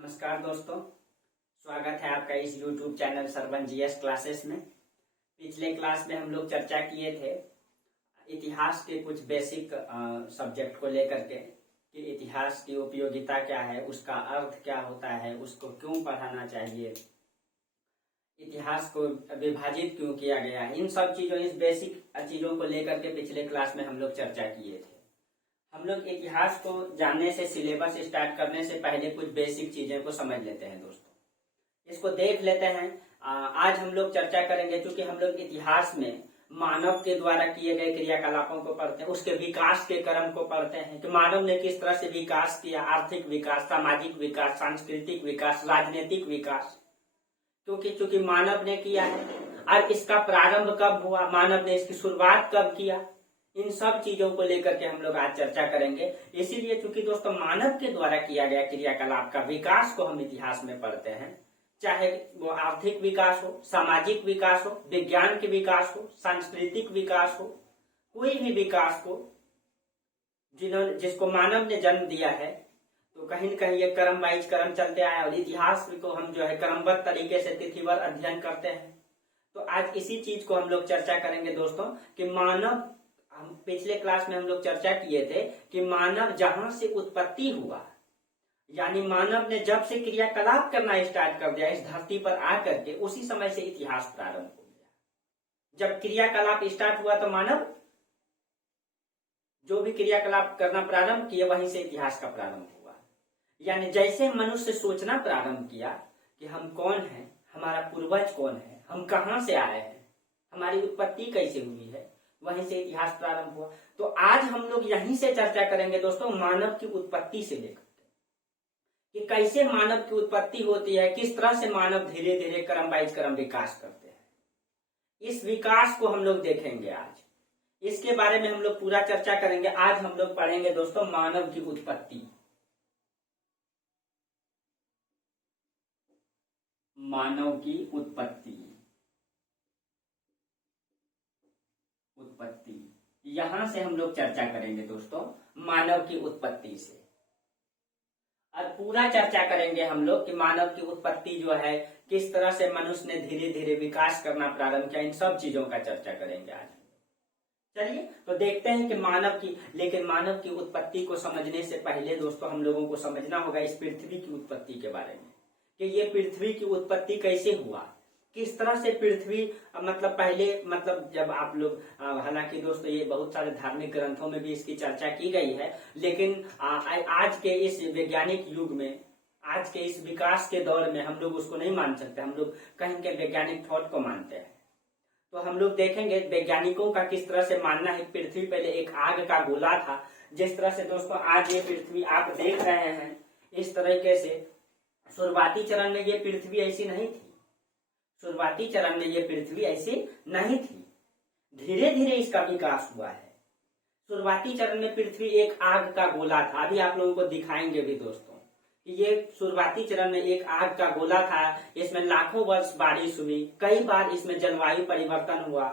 नमस्कार दोस्तों, स्वागत है आपका इस YouTube channel Sarvan GS classes में। पिछले क्लास में हम लोग चर्चा किए थे इतिहास के कुछ बेसिक सब्जेक्ट को लेकर के कि इतिहास की उपयोगिता क्या है, उसका अर्थ क्या होता है, उसको क्यों पढ़ाना चाहिए, इतिहास को विभाजित क्यों किया गया है। इन सब चीजों, इस बेसिक चीजों को लेकर के पिछले क्लास में हम लोग चर्चा किए थे। हम लोग इतिहास को जानने से, सिलेबस स्टार्ट करने से पहले कुछ बेसिक चीजें को समझ लेते हैं दोस्तों। इसको देख लेते हैं। आज हम लोग चर्चा करेंगे, क्योंकि हम लोग इतिहास में मानव के द्वारा किए गए क्रियाकलापों को पढ़ते हैं, उसके विकास के क्रम को पढ़ते हैं कि मानव ने किस तरह से विकास किया, आर्थिक विकास, सामाजिक विकास, सांस्कृतिक विकास, राजनीतिक विकास, क्योंकि मानव ने किया है। और इसका प्रारंभ कब हुआ, मानव ने इसकी शुरुआत कब किया, इन सब चीजों को लेकर के हम लोग आज चर्चा करेंगे। इसीलिए क्योंकि दोस्तों मानव के द्वारा किया गया क्रियाकलाप का विकास को हम इतिहास में पढ़ते हैं, चाहे वो आर्थिक विकास हो, सामाजिक विकास हो, विज्ञान के विकास हो, सांस्कृतिक विकास हो, कोई भी विकास हो जिसको मानव ने जन्म दिया है, तो कहीं न कहीं ये क्रम वाइज क्रम चलते आए और इतिहास को हम जो है क्रमबद्ध तरीके से तिथिवार अध्ययन करते हैं। तो आज इसी चीज को हम लोग चर्चा करेंगे दोस्तों कि मानव, हम पिछले क्लास में हम लोग चर्चा किए थे कि मानव जहां से उत्पत्ति हुआ, यानी मानव ने जब से क्रियाकलाप करना स्टार्ट कर दिया इस धरती पर आकर के, उसी समय से इतिहास प्रारंभ हो गया। जब क्रियाकलाप स्टार्ट हुआ तो मानव जो भी क्रियाकलाप करना प्रारंभ किए, वहीं से इतिहास का प्रारंभ हुआ। यानी जैसे मनुष्य सोचना प्रारंभ किया कि हम कौन हैं, हमारा पूर्वज कौन है, हम कहां से आए हैं, हमारी उत्पत्ति कैसे हुई है, वहीं से इतिहास प्रारंभ हुआ। तो आज हम लोग यहीं से चर्चा करेंगे दोस्तों, मानव की उत्पत्ति से लेकर कि कैसे मानव की उत्पत्ति होती है, किस तरह से मानव धीरे धीरे क्रम वाइज क्रम विकास करते हैं। इस विकास को हम लोग देखेंगे आज, इसके बारे में हम लोग पूरा चर्चा करेंगे। आज हम लोग पढ़ेंगे दोस्तों मानव की उत्पत्ति। मानव की उत्पत्ति यहां से हम लोग चर्चा करेंगे दोस्तों, मानव की उत्पत्ति से। और पूरा चर्चा करेंगे हम लोग कि मानव की उत्पत्ति जो है, किस तरह से मनुष्य ने धीरे धीरे विकास करना प्रारंभ किया, इन सब चीजों का चर्चा करेंगे आज। चलिए तो देखते हैं कि मानव की उत्पत्ति को समझने से पहले दोस्तों हम लोगों को समझना होगा इस पृथ्वी की उत्पत्ति के बारे में कि ये पृथ्वी की उत्पत्ति कैसे हुआ, किस तरह से पृथ्वी, मतलब पहले, मतलब जब आप लोग, हालांकि दोस्तों ये बहुत सारे धार्मिक ग्रंथों में भी इसकी चर्चा की गई है, लेकिन आज के इस वैज्ञानिक युग में, आज के इस विकास के दौर में हम लोग उसको नहीं मान सकते। हम लोग कहीं के वैज्ञानिक थॉट को मानते हैं। तो हम लोग देखेंगे वैज्ञानिकों का किस तरह से मानना है। पृथ्वी पहले एक आग का गोला था। जिस तरह से दोस्तों आज ये पृथ्वी आप देख रहे हैं, इस तरीके से शुरुआती चरण में ये पृथ्वी ऐसी नहीं थी। शुरुआती चरण में ये पृथ्वी ऐसी नहीं थी, धीरे धीरे इसका विकास हुआ है। शुरुआती चरण में पृथ्वी एक आग का गोला था। अभी आप लोगों को दिखाएंगे भी दोस्तों कि ये शुरुआती चरण में एक आग का गोला था। इसमें लाखों वर्ष बारिश हुई, कई बार इसमें जलवायु परिवर्तन हुआ,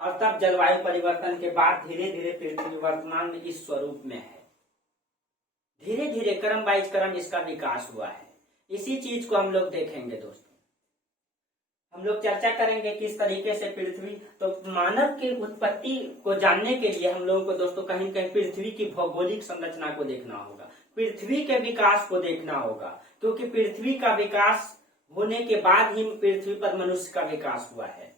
और तब जलवायु परिवर्तन के बाद धीरे धीरे पृथ्वी वर्तमान में इस स्वरूप में है। धीरे धीरे क्रम वाइज क्रम इसका विकास हुआ है। इसी चीज को हम लोग देखेंगे दोस्तों। हम लोग चर्चा करेंगे किस तरीके से पृथ्वी, तो मानव की उत्पत्ति को जानने के लिए हम लोगों को दोस्तों कहीं न कहीं पृथ्वी की भौगोलिक संरचना को देखना होगा, पृथ्वी के विकास को देखना होगा, क्योंकि पृथ्वी का विकास होने के बाद ही पृथ्वी पर मनुष्य का विकास हुआ है।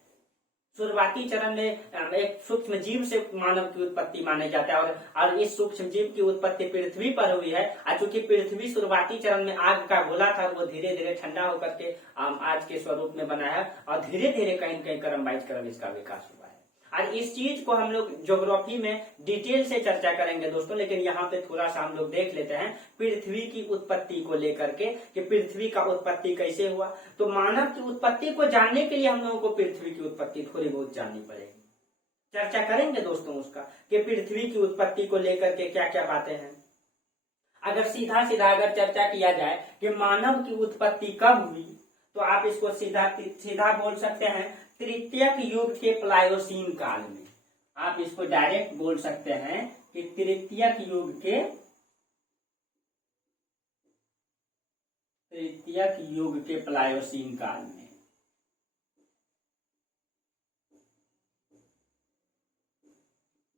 शुरुआती चरण में एक सूक्ष्म जीव से मानव की उत्पत्ति माने जाता है, और इस सूक्ष्म जीव की उत्पत्ति पृथ्वी पर हुई है। और चूंकि पृथ्वी शुरुआती चरण में आग का गोला था, वो धीरे धीरे ठंडा होकर के आज के स्वरूप में बना है, और धीरे धीरे कहीं कहीं क्रम वाइज क्रम इसका विकास हुआ है। और इस चीज को हम लोग ज्योग्राफी में डिटेल से चर्चा करेंगे दोस्तों, लेकिन यहाँ पे थोड़ा सा हम लोग देख लेते हैं पृथ्वी की उत्पत्ति को लेकर के कि पृथ्वी का उत्पत्ति कैसे हुआ। तो मानव की उत्पत्ति को जानने के लिए हम लोगों को पृथ्वी की उत्पत्ति थोड़ी बहुत जाननी पड़ेगी। चर्चा करेंगे दोस्तों उसका कि पृथ्वी की उत्पत्ति को लेकर के क्या क्या बातें हैं। अगर सीधा सीधा अगर चर्चा किया जाए कि मानव की उत्पत्ति कब हुई, तो आप इसको सीधा बोल सकते हैं तृतीयक युग के प्लायोसीन काल में। आप इसको डायरेक्ट बोल सकते हैं कि तृतीयक युग के तृतीयक युग के प्लायोसीन काल में।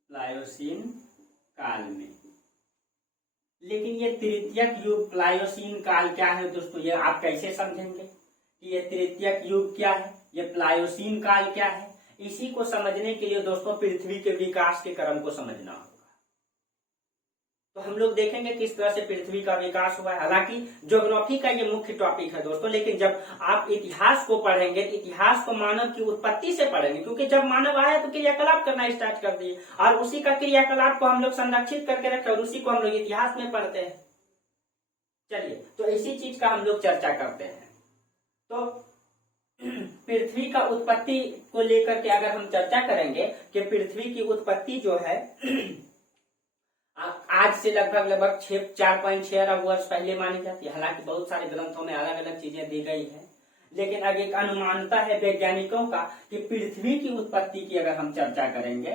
प्लायोसीन काल में। लेकिन ये तृतीयक युग प्लायोसीन काल क्या है दोस्तों, ये आप कैसे समझेंगे कि ये तृतीयक युग क्या है, ये प्लायोसीन काल क्या है? इसी को समझने के लिए दोस्तों पृथ्वी के विकास के क्रम को समझना होगा। तो हम लोग देखेंगे किस तरह से पृथ्वी का विकास हुआ है। हालांकि ज्योग्राफी का ये मुख्य टॉपिक है दोस्तों, लेकिन जब आप इतिहास को पढ़ेंगे तो इतिहास को मानव की उत्पत्ति से पढ़ेंगे, क्योंकि जब मानव आया तो क्रियाकलाप करना स्टार्ट कर दिए और उसी का क्रियाकलाप को हम लोग संरक्षित करके रखे और उसी को हम लोग इतिहास में पढ़ते हैं। चलिए, तो इसी चीज का हम लोग चर्चा करते हैं। तो पृथ्वी का उत्पत्ति को लेकर के अगर हम चर्चा करेंगे कि पृथ्वी की उत्पत्ति जो है आज से लगभग 4.6 अरब वर्ष पहले मानी जाती है। हालांकि बहुत सारे ग्रंथों में अलग अलग चीजें दी गई है, लेकिन अब एक अनुमानता है वैज्ञानिकों का कि पृथ्वी की उत्पत्ति की अगर हम चर्चा करेंगे,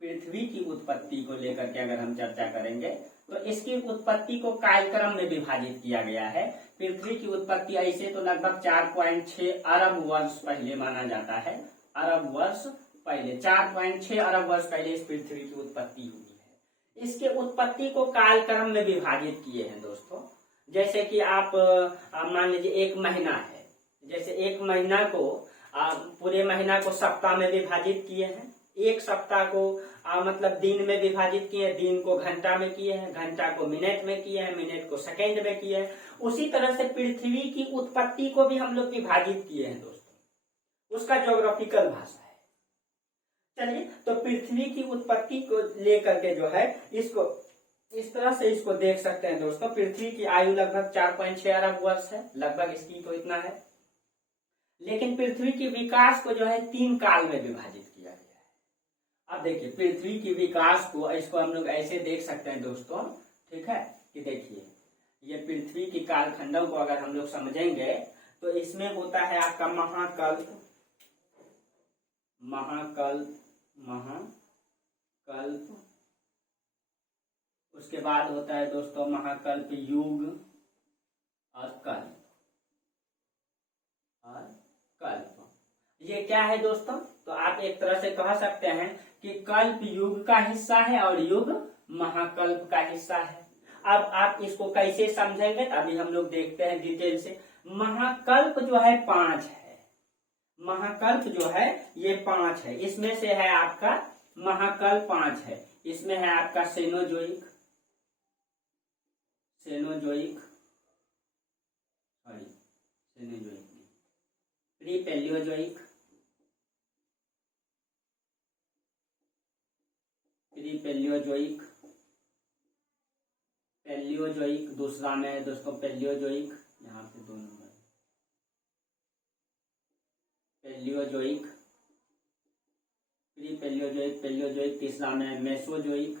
पृथ्वी की उत्पत्ति को लेकर के अगर हम चर्चा करेंगे तो इसकी उत्पत्ति को कालक्रम में विभाजित किया गया है। पृथ्वी की उत्पत्ति ऐसे तो लगभग 4.6 अरब वर्ष पहले माना जाता है। अरब वर्ष पहले 4.6 अरब वर्ष पहले इस पृथ्वी की उत्पत्ति हुई है। इसके उत्पत्ति को कालक्रम में विभाजित किए हैं दोस्तों। जैसे कि आप मान लीजिए एक महीना है, जैसे एक महीना को पूरे महीना को सप्ताह में विभाजित किए हैं, एक सप्ताह को मतलब दिन में विभाजित किए हैं, दिन को घंटा में किए हैं, घंटा को मिनट में किए हैं, मिनट को सेकंड में किए हैं। उसी तरह से पृथ्वी की उत्पत्ति को भी हम लोग विभाजित किए हैं दोस्तों, उसका ज्योग्राफिकल भाषा है। चलिए, तो पृथ्वी की उत्पत्ति को लेकर के जो है इसको इस तरह से इसको देख सकते हैं दोस्तों। पृथ्वी की आयु लगभग 4.6 अरब वर्ष है, लगभग इसकी तो इतना है। लेकिन पृथ्वी के विकास को जो है 3 काल में विभाजित किया गया है। अब देखिए पृथ्वी के विकास को इसको हम लोग ऐसे देख सकते हैं दोस्तों, ठीक है, कि देखिए ये पृथ्वी की कालखंडों को अगर हम लोग समझेंगे तो इसमें होता है आपका महाकल्प, महाकल्प, उसके बाद होता है दोस्तों महाकल्प युग और कल्प। ये क्या है दोस्तों? तो आप एक तरह से कह सकते हैं कि कल्प युग का हिस्सा है और युग महाकल्प का हिस्सा है। अब आप इसको कैसे समझेंगे अभी हम लोग देखते हैं डिटेल से। महाकल्प जो है 5 है, महाकल्प जो है ये 5 है। इसमें से है आपका महाकल्प 5 है। इसमें है आपका सेनोजोइक, प्रीपेलियोजोइक, पेलियोजोइक दूसरा में है दोस्तों पेलियोजोइक, यहाँ पे 2 नंबर पेलियोजोइक, प्रीपेलियोजोइक, पेलियोजोइक तीसरा में है मेसोजोइक,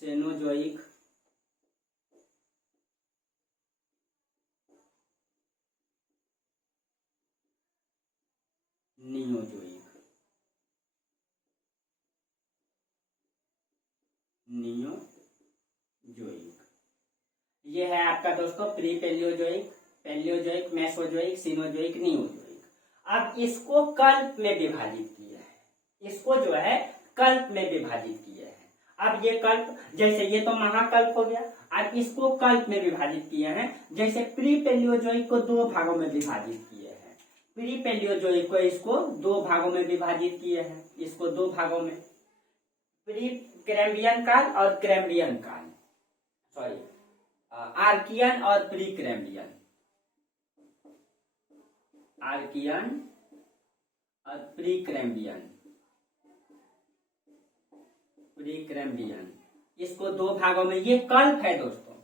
सेनोजोइक, नियोजोइक। ये है आपका दोस्तों प्रीपेलियोजोइक, पेलियोजोइक, मेसोजोइक, सीनोजोइक, नियोजोइक। अब इसको कल्प में विभाजित किया है, इसको जो है कल्प में विभाजित किया है। अब ये कल्प, जैसे ये तो महाकल्प हो गया, अब इसको कल्प में विभाजित किए हैं। जैसे प्रीपेलियोजोइक को 2 भागों में विभाजित किए हैं, प्रीपेलियोजोइक को इसको 2 भागों में विभाजित किए हैं, इसको 2 भागों में, प्री कैम्ब्रियन काल और कैम्ब्रियन काल, सॉरी आर्कियन और प्री कैम्ब्रियन, आर्कियन और प्री कैम्ब्रियन, इसको 2 भागों में। ये कल्प है दोस्तों,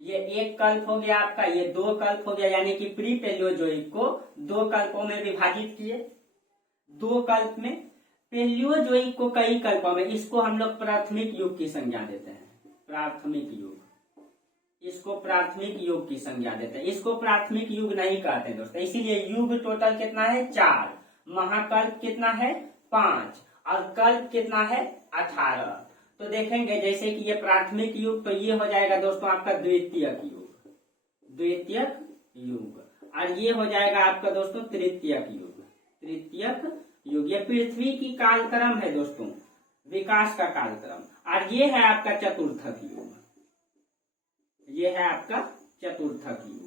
ये एक कल्प हो गया आपका, ये 2 कल्प हो गया, यानी कि प्री पेलियोजोइक को 2 कल्पों में विभाजित किए, 2 कल्प में। पेलियोजोइक को कई कल्पों में, इसको हम लोग प्राथमिक युग की संज्ञा देते हैं, प्राथमिक युग, इसको प्राथमिक युग की संज्ञा देते हैं। इसको प्राथमिक युग नहीं कहते दोस्तों, इसीलिए युग टोटल कितना है 4, महाकल्प कितना है 5 और कल्प कितना है 18। तो देखेंगे जैसे कि ये प्राथमिक युग, तो ये हो जाएगा दोस्तों आपका द्वितीयक युग, द्वितीयक युग। और ये हो जाएगा आपका दोस्तों तृतीयक युग, तृतीयक युग। ये पृथ्वी की कालक्रम है दोस्तों, विकास का कालक्रम। और ये है आपका चतुर्थक युग, ये है आपका चतुर्थक युग।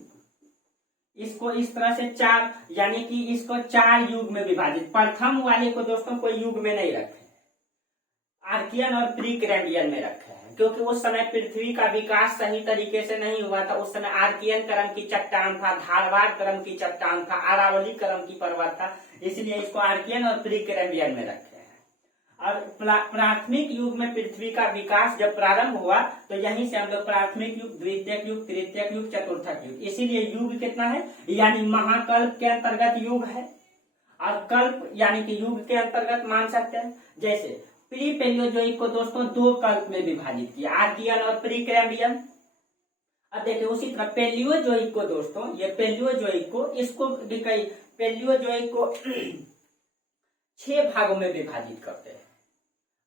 इसको इस तरह से चार, यानी कि इसको 4 युग में विभाजित, प्रथम वाले को दोस्तों कोई युग में नहीं रखे, आर्कियन और प्री कैम्बियन में रखे हैं, क्योंकि उस समय पृथ्वी का विकास सही तरीके से नहीं हुआ था। उस समय आर्कियन क्रम की चट्टान था, धारवाड़ क्रम की चट्टान था, अरावली क्रम की पर्वत था, इसलिए इसको आर्कियन और प्री कैम्बियन में रखे हैं। और प्राथमिक युग में पृथ्वी का विकास जब प्रारंभ हुआ तो यहीं से हम लोग प्राथमिक युग, द्वितीयक युग, तृतीयक युग, चतुर्थक युग, इसीलिए युग कितना है, यानी महाकल्प के अंतर्गत युग है। और कल्प यानी कि युग के अंतर्गत मान सकते हैं। जैसे प्री पैलियोजोइक को दोस्तों 2 कल्प में विभाजित किया, आर्कियन और प्री कैम्बियन। अब देखिए उसी तरह पैलियोजोइक को दोस्तों, ये पैलियोजोइक को, इसको पैलियोजोइक को 6 भागों में विभाजित करते हैं।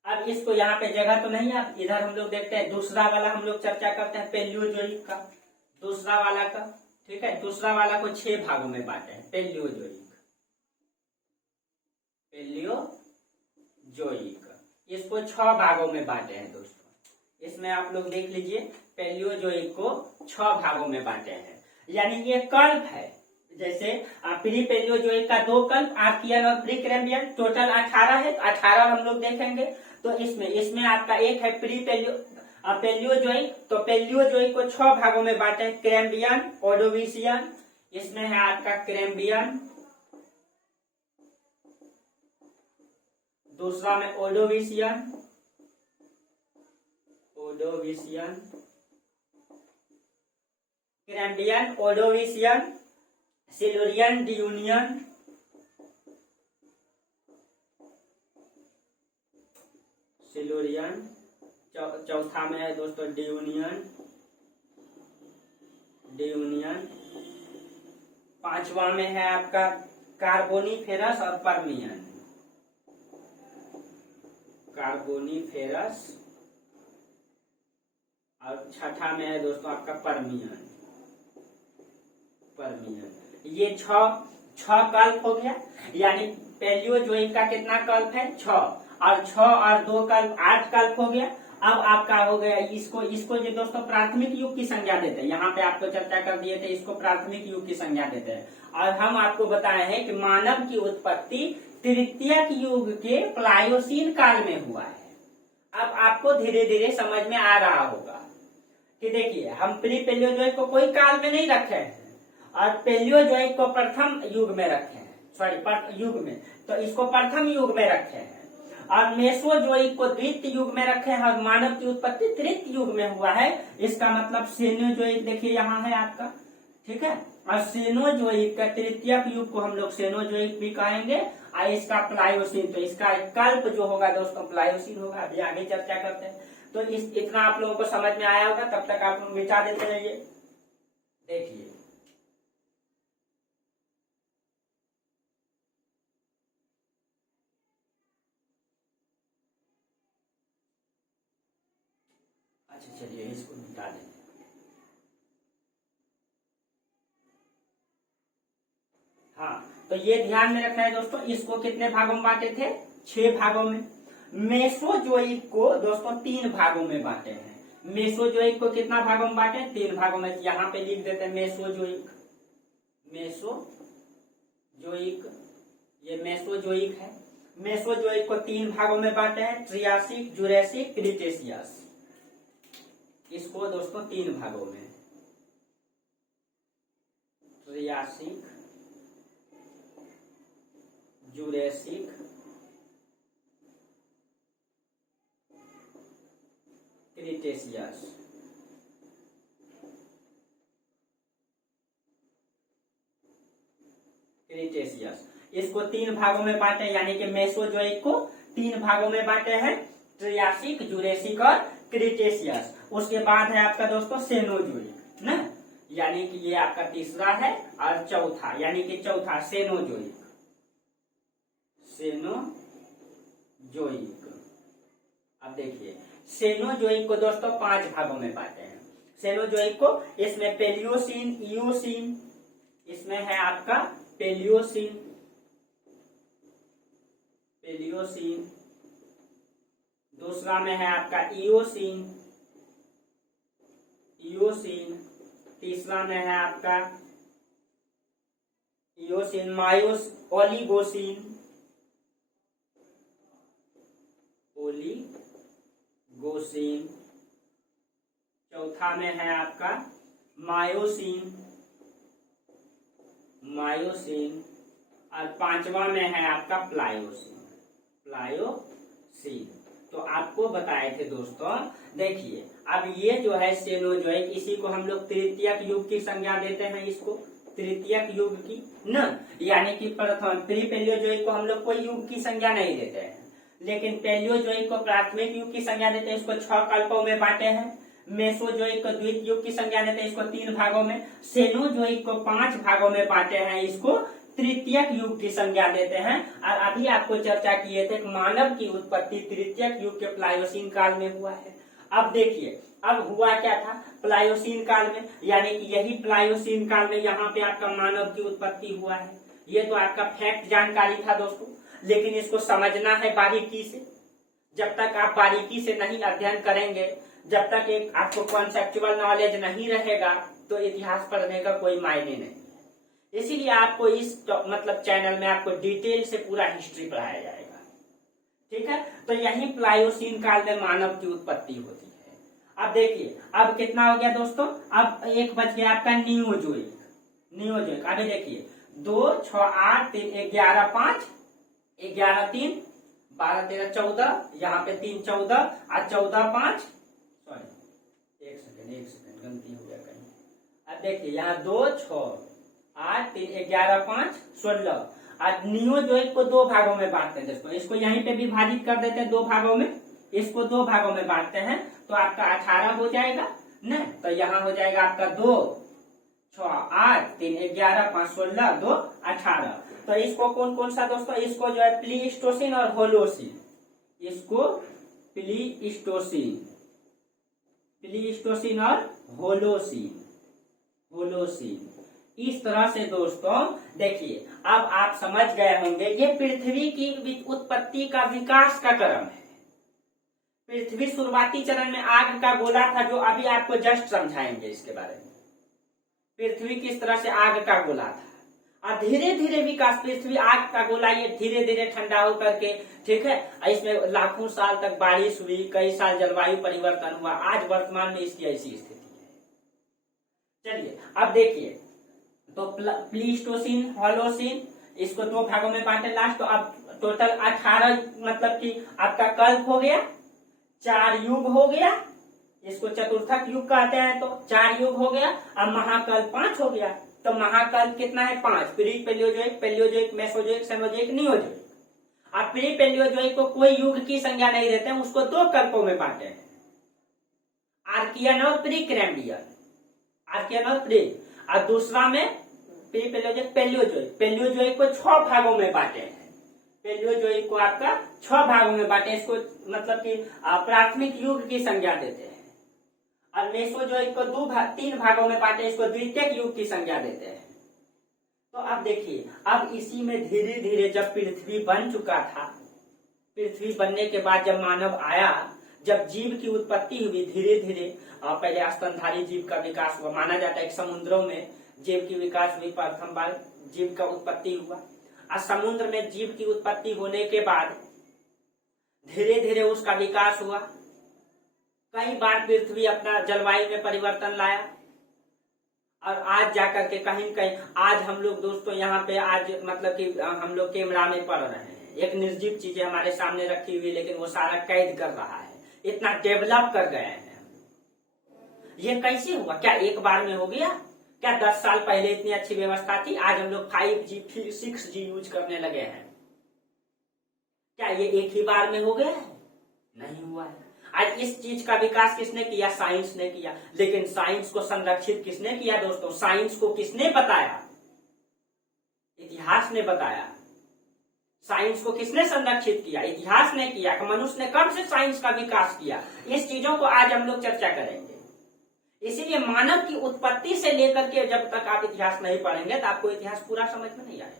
अब इसको यहाँ पे जगह तो नहीं है, अब इधर हम लोग देखते हैं दूसरा वाला हम लोग चर्चा करते हैं पैलियोजोइक का, दूसरा वाला का, ठीक है। दूसरा वाला को 6 भागों में बांटे हैं, पैलियोजोइक, पैलियोजोइक, इसको 6 भागों में बांटे हैं दोस्तों। इसमें आप लोग देख लीजिए, पैलियोजोइक को 6 भागों में बांटे हैं, यानी ये कल्प है। जैसे प्री पैलियोजोइक का 2 कल्प, आर्कियन और प्री कैम्बियन, टोटल 18 है, 18 हम लोग देखेंगे। तो इसमें आपका एक है प्री पैलियोजोइक, तो पैलियोजोइक को 6 भागों में बांटे, कैम्बियन, ओर्डोविशियन, इसमें है आपका कैम्बियन, दूसरा में ओर्डोविशियन, कैम्बियन, ओर्डोविशियन, सिल्वरियन, डियूनियन, सिल्वरियन, चौथा में है दोस्तों डियूनियन, पांचवा में है आपका कार्बोनिफेरस और पर्मियन, कार्बोनिफेरस, और छठा में है दोस्तों आपका पर्मियन। ये 6 कल्प हो गया, यानी पैलियोजोइक का कितना कल्प है, 6, और 6 और 2 कल्प 8 कल्प हो गया। अब आपका हो गया, इसको जो दोस्तों प्राथमिक युग की संज्ञा देते हैं, यहाँ पे आपको चर्चा कर दिए थे, इसको प्राथमिक युग की संज्ञा देते हैं। और हम आपको बताए हैं कि मानव की उत्पत्ति तृतीयक युग के प्लायोसीन काल में हुआ है। अब आपको धीरे धीरे समझ में आ रहा होगा कि देखिए हम प्री पैलियोजोइक को कोई काल में नहीं रखे हैं, और पैलियोजोइक को प्रथम युग में रखे हैं, सॉरी युग में, तो इसको प्रथम युग में रखे हैं, और मेसोजोइक को द्वितीय युग में रखे हैं, और मानव की उत्पत्ति तृतीय युग में हुआ है। इसका मतलब सेनोजोइक देखिए यहाँ है आपका, ठीक है। और सेनोजोइक का तृतीयक युग को हम लोग सेनोजोइक भी कहेंगे, और इसका प्लायोसीन, तो इसका कल्प जो होगा दोस्तों प्लायोसीन होगा। अभी आगे चर्चा करते हैं। तो इतना आप लोगों को समझ में आया होगा, तब तक आप लोग मिटा देते रहिए। देखिए अच्छा, चलिए इसको मिटा दें। हाँ, तो ये ध्यान में रखना है दोस्तों, इसको कितने भागों में बांटे थे, 6 भागों में। मेसोजोइक को दोस्तों 3 भागों में बांटे हैं। मेसोजोइक को कितना भागों में बांटे, 3 भागों में। यहाँ पे लिख देते हैं मेसोजोइक, ये मेसोजोइक है। मेसोजोइक को 3 भागों में बांटे हैं, ट्रियासिक, जुरेसिक, क्रीटेशियस। इसको दोस्तों 3 भागों में, ट्रियासिक, जुरेसिक, क्रीटेशियस। इसको 3 भागों में बांटे, यानी कि मेसोजोइक को 3 भागों में बांटे हैं, ट्रियासिक, जुरेसिक और क्रीटेशियस। उसके बाद है आपका दोस्तों सेनोजोइक ना, यानी कि ये आपका तीसरा है, और चौथा यानी कि चौथा सेनोजोइक। अब देखिए सेनोजोइक को दोस्तों 5 भागों में बांटे हैं। सेनोजोइक को, इसमें पेलियोसीन, इयोसीन, इसमें है आपका पेलियोसीन, दूसरा में है आपका इयोसीन, तीसरा में है आपका इयोसीन, मायोस, ओलिगोसीन, चौथा में है आपका मायोसीन, और पांचवा में है आपका प्लायोसीन। तो आपको बताए थे दोस्तों, देखिए अब ये जो है सेनोजोइक, इसी को हम लोग तृतीयक युग की संज्ञा देते हैं, इसको तृतीयक युग की न, यानी कि प्रथम प्री पेलियोजोइक को हम लोग कोई युग की संज्ञा नहीं देते हैं, लेकिन पेलियोजोइक को प्राथमिक युग की संज्ञा देते हैं, इसको 6 कल्पों में बांटे हैं। मेसोजोइक को द्वितीय युग की संज्ञा देते हैं, इसको 3 भागों में। सेनोजोइक को 5 भागों में बांटे हैं, इसको तृतीयक युग की संज्ञा देते हैं। और अभी आपको चर्चा किए थे मानव की उत्पत्ति तृतीयक युग के प्लायोसीन काल में हुआ है। अब देखिए अब हुआ क्या था प्लायोसीन काल में, यानी कि यही प्लायोसीन काल में यहाँ पे आपका मानव की उत्पत्ति हुआ है। ये तो आपका फैक्ट जानकारी था दोस्तों, लेकिन इसको समझना है बारीकी से। जब तक आप बारीकी से नहीं अध्ययन करेंगे, जब तक एक आपको कॉन्सेप्चुअल नॉलेज नहीं रहेगा, तो इतिहास पढ़ने का कोई मायने नहीं। इसीलिए आपको इस मतलब चैनल में आपको डिटेल से पूरा हिस्ट्री पढ़ाया जाएगा, ठीक है। तो यही प्लायोसीन काल में मानव की उत्पत्ति होती है। अब देखिए अब कितना हो गया दोस्तों, अब एक बच गया आपका नियोजोइक। अभी देखिए 2, 6, 8, 3, 11, 5, 11, 3, 12, 13, 14, यहाँ पे 3, 14 और 14, 5, सॉरी एक सेकंड गलती हो गया कहीं। अब देखिए यहाँ 2, 6, 8, 3, 11, 5, 16। आज नियोजोइक को 2 भागों में बांटते हैं दोस्तों, इसको यहीं पे विभाजित कर देते हैं 2 भागों में, इसको 2 भागों में बांटते हैं, तो आपका 18 हो जाएगा न। तो यहाँ हो जाएगा आपका 2, 6, 8, 3, 11, 5, 16, 2, 18। तो इसको कौन कौन सा दोस्तों, इसको जो है प्लीस्टोसिन और होलोसिन, इसको प्लीस्टोसिन और होलोसिन। इस तरह से दोस्तों देखिए अब आप समझ गए होंगे, ये पृथ्वी की उत्पत्ति का विकास का क्रम है। पृथ्वी शुरुआती चरण में आग का गोला था, जो अभी आपको जस्ट समझाएंगे इसके बारे में। पृथ्वी किस तरह से आग का गोला था, और धीरे धीरे विकास, पृथ्वी आग का गोला ये धीरे धीरे ठंडा होकर के, ठीक है, इसमें लाखों साल तक बारिश हुई, कई साल जलवायु परिवर्तन हुआ, आज वर्तमान में इसकी ऐसी स्थिति है। चलिए अब देखिए, तो प्लीस्टोसिन, होलोसिन, इसको 2 भागों में बांटे लास्ट। तो अब टोटल 18 मतलब कि आपका कल्प हो गया, 4 युग हो गया, इसको चतुर्थक युग कहते हैं, तो 4 युग हो गया। अब महाकल्प 5 हो गया। तो महाकल्प कितना है 5, pre Paleozoic, Paleozoic, Mesozoic, Cenozoic, Neozoic. अब प्री पेलियोजोइक को कोई युग की संज्ञा नहीं देते हैं, उसको 2 कल्पों में बांटे हैं, आर्कियन और प्री कैम्ब्रियन, आर्कियन और प्री। और दूसरा में प्री पेलियोजोइक, पेलियोजोइक को 6 भागों में बांटे हैं। पेलियोजोइक को आपका 6 भागों में बांटे, इसको मतलब कि प्राथमिक युग की संज्ञा देते हैं। और मेसोजोइक को 3 भागों में बांटे, इसको द्वितीयक युग की संज्ञा देते हैं। तो अब देखिए अब इसी में धीरे धीरे जब पृथ्वी बन चुका था, पृथ्वी बनने के बाद जब मानव आया, जब जीव की उत्पत्ति हुई धीरे धीरे, पहले स्तनधारी जीव का विकास हुआ, माना जाता है कि समुद्रों में जीव की विकास हुई, प्रथम बार जीव का उत्पत्ति हुआ। और समुद्र में जीव की उत्पत्ति होने के बाद धीरे धीरे उसका विकास हुआ, कई बार पृथ्वी अपना जलवायु में परिवर्तन लाया, और आज जाकर के कहीं कहीं आज हम लोग दोस्तों यहाँ पे आज मतलब कि हम लोग कैमरा में पढ़ रहे हैं, एक निर्जीव चीजें हमारे सामने रखी हुई, लेकिन वो सारा कैद कर रहा है, इतना डेवलप कर गए हैं। ये कैसे हुआ, क्या एक बार में हो गया? क्या 10 साल पहले इतनी अच्छी व्यवस्था थी, आज हम लोग 5G फिर 6G यूज करने लगे हैं? क्या ये एक ही बार में हो गया है? नहीं हुआ है। आज इस चीज का विकास किसने किया? साइंस ने किया। लेकिन साइंस को संरक्षित किसने किया दोस्तों? साइंस को किसने बताया? इतिहास ने बताया। साइंस को किसने संरक्षित किया? इतिहास ने किया। मनुष्य ने कब से साइंस का विकास किया? इस चीजों को आज हम लोग चर्चा करेंगे। इसीलिए मानव की उत्पत्ति से लेकर के जब तक आप इतिहास नहीं पढ़ेंगे तो आपको इतिहास पूरा समझ में नहीं आएगा।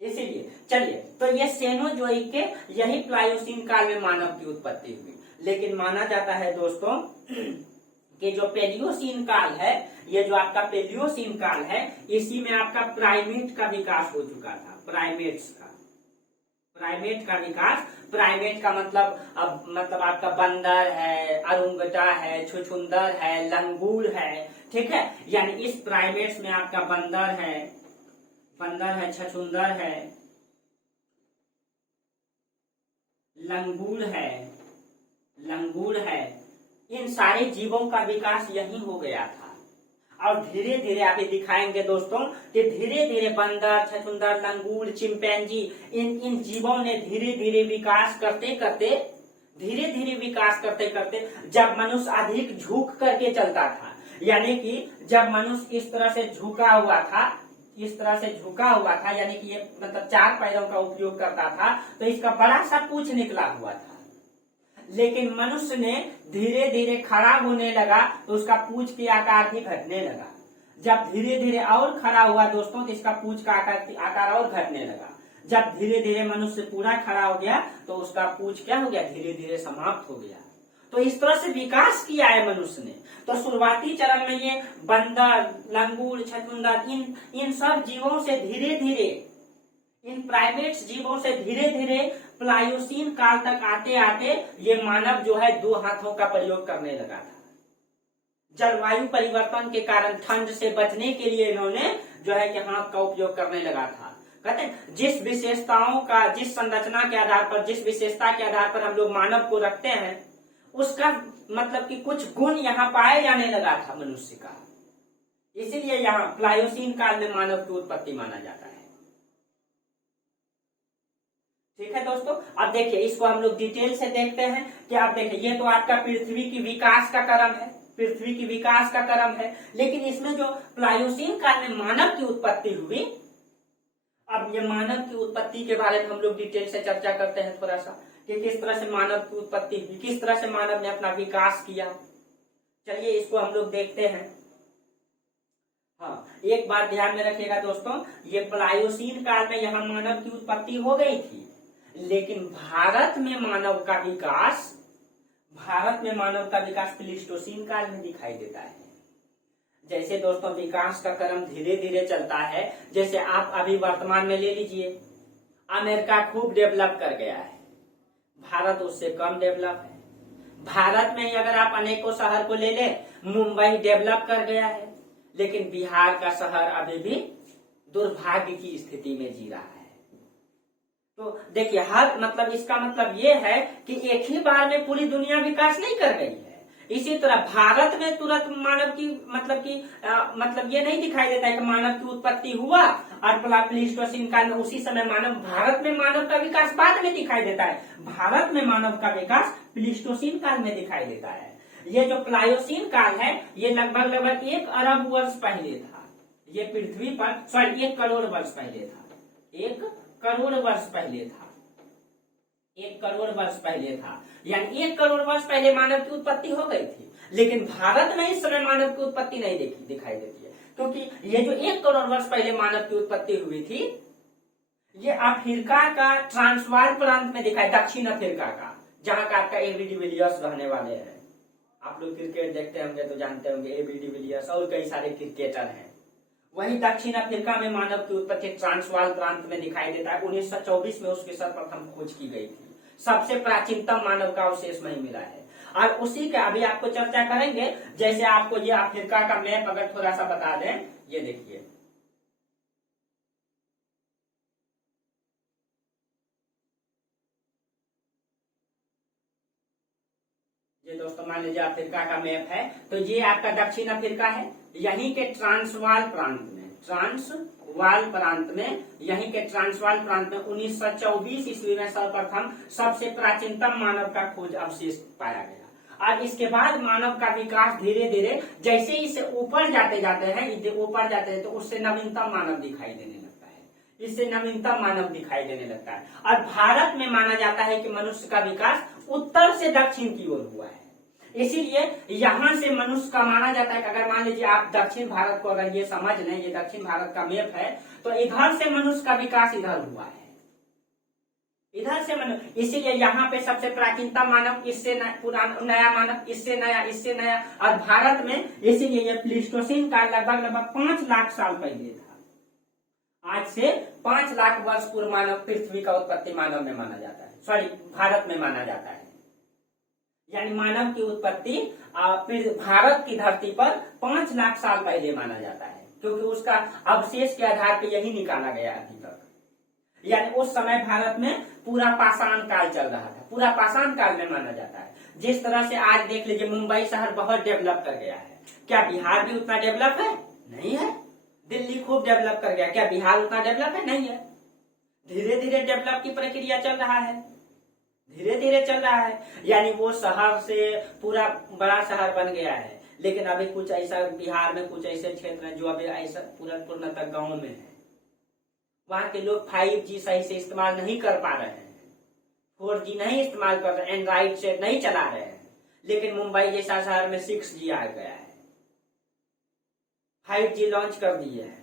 इसीलिए चलिए, तो ये सेनोजोइक के यही प्लायोसीन काल में मानव की उत्पत्ति हुई। लेकिन माना जाता है दोस्तों कि जो पेलियोसीन काल है, ये जो आपका पेलियोसीन काल है, इसी में आपका प्राइमेट का विकास हो चुका था। प्राइमेट का विकास, प्राइमेट का मतलब आपका बंदर है, अरुंगटा है, छुछुंदर है, लंगूर है, ठीक है। यानी इस प्राइमेट्स में आपका बंदर है, छछुंदर है, लंगूर है, इन सारे जीवों का विकास यही हो गया था। और धीरे धीरे अभी दिखाएंगे दोस्तों कि धीरे धीरे बंदर, छछुंदर, लंगूर, चिंपैंजी, इन जीवों ने धीरे धीरे विकास करते करते जब मनुष्य अधिक झुक करके चलता था, यानी कि जब मनुष्य इस तरह से झुका हुआ था, यानी कि ये मतलब 4 पैरों का उपयोग करता था, तो इसका बड़ा सा पूंछ निकला हुआ था। लेकिन मनुष्य ने धीरे धीरे खड़ा होने लगा तो उसका पूंछ के आकार भी घटने लगा। जब धीरे धीरे और खड़ा हुआ दोस्तों तो इसका पूंछ का आकार और घटने लगा। जब धीरे धीरे मनुष्य पूरा खड़ा हो गया तो उसका पूंछ क्या हो गया? धीरे धीरे समाप्त हो गया। तो इस तरह से विकास किया है मनुष्य ने। तो शुरुआती चरण में ये बंदर, लंगूर, छछुंदर, इन सब जीवों से धीरे धीरे, इन प्राइमेट्स जीवों से धीरे धीरे प्लायोसीन काल तक आते आते ये मानव जो है 2 हाथों का प्रयोग करने लगा था। जलवायु परिवर्तन के कारण ठंड से बचने के लिए इन्होंने जो है कि हाथ का उपयोग करने लगा था। कहते हैं जिस विशेषताओं का, जिस संरचना के आधार पर, जिस विशेषता के आधार पर हम लोग मानव को रखते हैं, उसका मतलब कि कुछ गुण यहाँ पाए जाने लगा था मनुष्य का। इसीलिए यहाँ प्लायोसीन काल में मानव की उत्पत्ति माना जाता है। ठीक है दोस्तों, अब देखिए इसको हम लोग डिटेल से देखते हैं कि आप देखिए ये तो आपका पृथ्वी की विकास का क्रम है, लेकिन इसमें जो प्लायोसीन काल में मानव की उत्पत्ति हुई, अब ये मानव की उत्पत्ति के बारे में हम लोग डिटेल से चर्चा करते हैं थोड़ा सा कि किस तरह से मानव की उत्पत्ति हुई, किस तरह से मानव ने अपना विकास किया। चलिए इसको हम लोग देखते हैं। हाँ, एक बात ध्यान में रखिएगा दोस्तों, ये प्लायोसीन काल में यहाँ मानव की उत्पत्ति हो गई थी, लेकिन भारत में मानव का विकास प्लीस्टोसीन काल में दिखाई देता है। जैसे दोस्तों विकास का क्रम धीरे धीरे चलता है, जैसे आप अभी वर्तमान में ले लीजिए, अमेरिका खूब डेवलप कर गया है, भारत उससे कम डेवलप है। भारत में ही अगर आप अनेकों शहर को ले ले, मुंबई डेवलप कर गया है, लेकिन बिहार का शहर अभी भी दुर्भाग्य की स्थिति में जी रहा है। तो देखिए इसका मतलब ये है कि एक ही बार में पूरी दुनिया विकास नहीं कर रही है। इसी तरह भारत में तुरंत मानव की मतलब ये नहीं दिखाई देता है कि मानव की उत्पत्ति हुआ और प्लीस्टोसीन काल में उसी समय भारत में मानव का विकास बाद में दिखाई देता है। भारत में मानव का विकास प्लीस्टोसीन काल में दिखाई देता है। ये जो प्लायोसीन काल है ये लगभग 1 अरब वर्ष पहले था। ये पृथ्वी पर 1 करोड़ वर्ष पहले था। 1 करोड़ वर्ष पहले था, यानी 1 करोड़ वर्ष पहले मानव की उत्पत्ति हो गई थी। लेकिन भारत में इस समय मानव की उत्पत्ति नहीं दिखाई देती है, क्योंकि ये जो 1 करोड़ वर्ष पहले मानव की उत्पत्ति हुई थी, ये अफ्रीका का ट्रांसवाल प्रांत में दिखाई, दक्षिण अफ्रीका का, जहां का आपका एबी डिविलियर्स रहने वाले हैं। आप लोग क्रिकेट देखते होंगे तो जानते होंगे, एबी डिविलियर्स और कई सारे क्रिकेटर हैं। वही दक्षिण अफ्रीका में मानव की उत्पत्ति ट्रांसवाल प्रांत में दिखाई देता है। 1924 में उसकी सर्वप्रथम खोज की गई थी। सबसे प्राचीनतम मानव का अवशेष वहीं मिला है, और उसी का अभी आपको चर्चा करेंगे। जैसे आपको ये अफ्रीका का मैप अगर थोड़ा सा बता दें, ये देखिए, ये दोस्तों मान लीजिए अफ्रीका का मैप है, तो ये आपका दक्षिण अफ्रीका है। यहीं के ट्रांसवाल प्रांत में यहीं के ट्रांसवाल प्रांत में 1924 ईस्वी में सर्वप्रथम सबसे प्राचीनतम मानव का खोज अवशेष पाया गया। और इसके बाद मानव का विकास धीरे धीरे जैसे इसे ऊपर जाते हैं तो उससे नवीनतम मानव दिखाई देने लगता है। इससे नवीनतम मानव दिखाई देने लगता है। और भारत में माना जाता है कि मनुष्य का विकास उत्तर से दक्षिण की ओर हुआ है। इसीलिए यहां से मनुष्य का माना जाता है कि अगर मान लीजिए आप दक्षिण भारत को अगर ये समझ लें, ये दक्षिण भारत का मैप है, तो इधर से मनुष्य का विकास इधर हुआ है, इधर से मनुष्य। इसीलिए यहाँ पे सबसे प्राचीनतम मानव, इससे पुराना नया मानव, इससे नया, इससे नया। और भारत में इसीलिए ये प्लीस्टोसीन काल लगभग 5 लाख साल पहले था। आज से 5 लाख वर्ष पूर्व मानव पृथ्वी का उत्पत्ति मानव में माना जाता है, सॉरी भारत में माना जाता है। यानी मानव की उत्पत्ति भारत की धरती पर 5 लाख साल पहले माना जाता है, क्योंकि उसका अवशेष के आधार पर यही निकाला गया अभी तक। यानी उस समय भारत में पूरा पाषाण काल चल रहा था, पूरा पाषाण काल में माना जाता है। जिस तरह से आज देख लीजिए मुंबई शहर बहुत डेवलप कर गया है, क्या बिहार भी उतना डेवलप है? नहीं है। दिल्ली खूब डेवलप कर गया, क्या बिहार उतना डेवलप है? नहीं है। धीरे धीरे डेवलप की प्रक्रिया चल रहा है, धीरे धीरे चल रहा है। यानी वो शहर से पूरा बड़ा शहर बन गया है, लेकिन अभी कुछ ऐसा बिहार में कुछ ऐसे क्षेत्र हैं जो अभी ऐसा पूर्णतः गाँव में है। वहां के लोग 5G सही से इस्तेमाल नहीं कर पा रहे हैं, 4G नहीं इस्तेमाल कर रहे, एंड्रॉइड से नहीं चला रहे हैं। लेकिन मुंबई जैसा शहर में 6G आ गया है, 5G लॉन्च कर दिए है।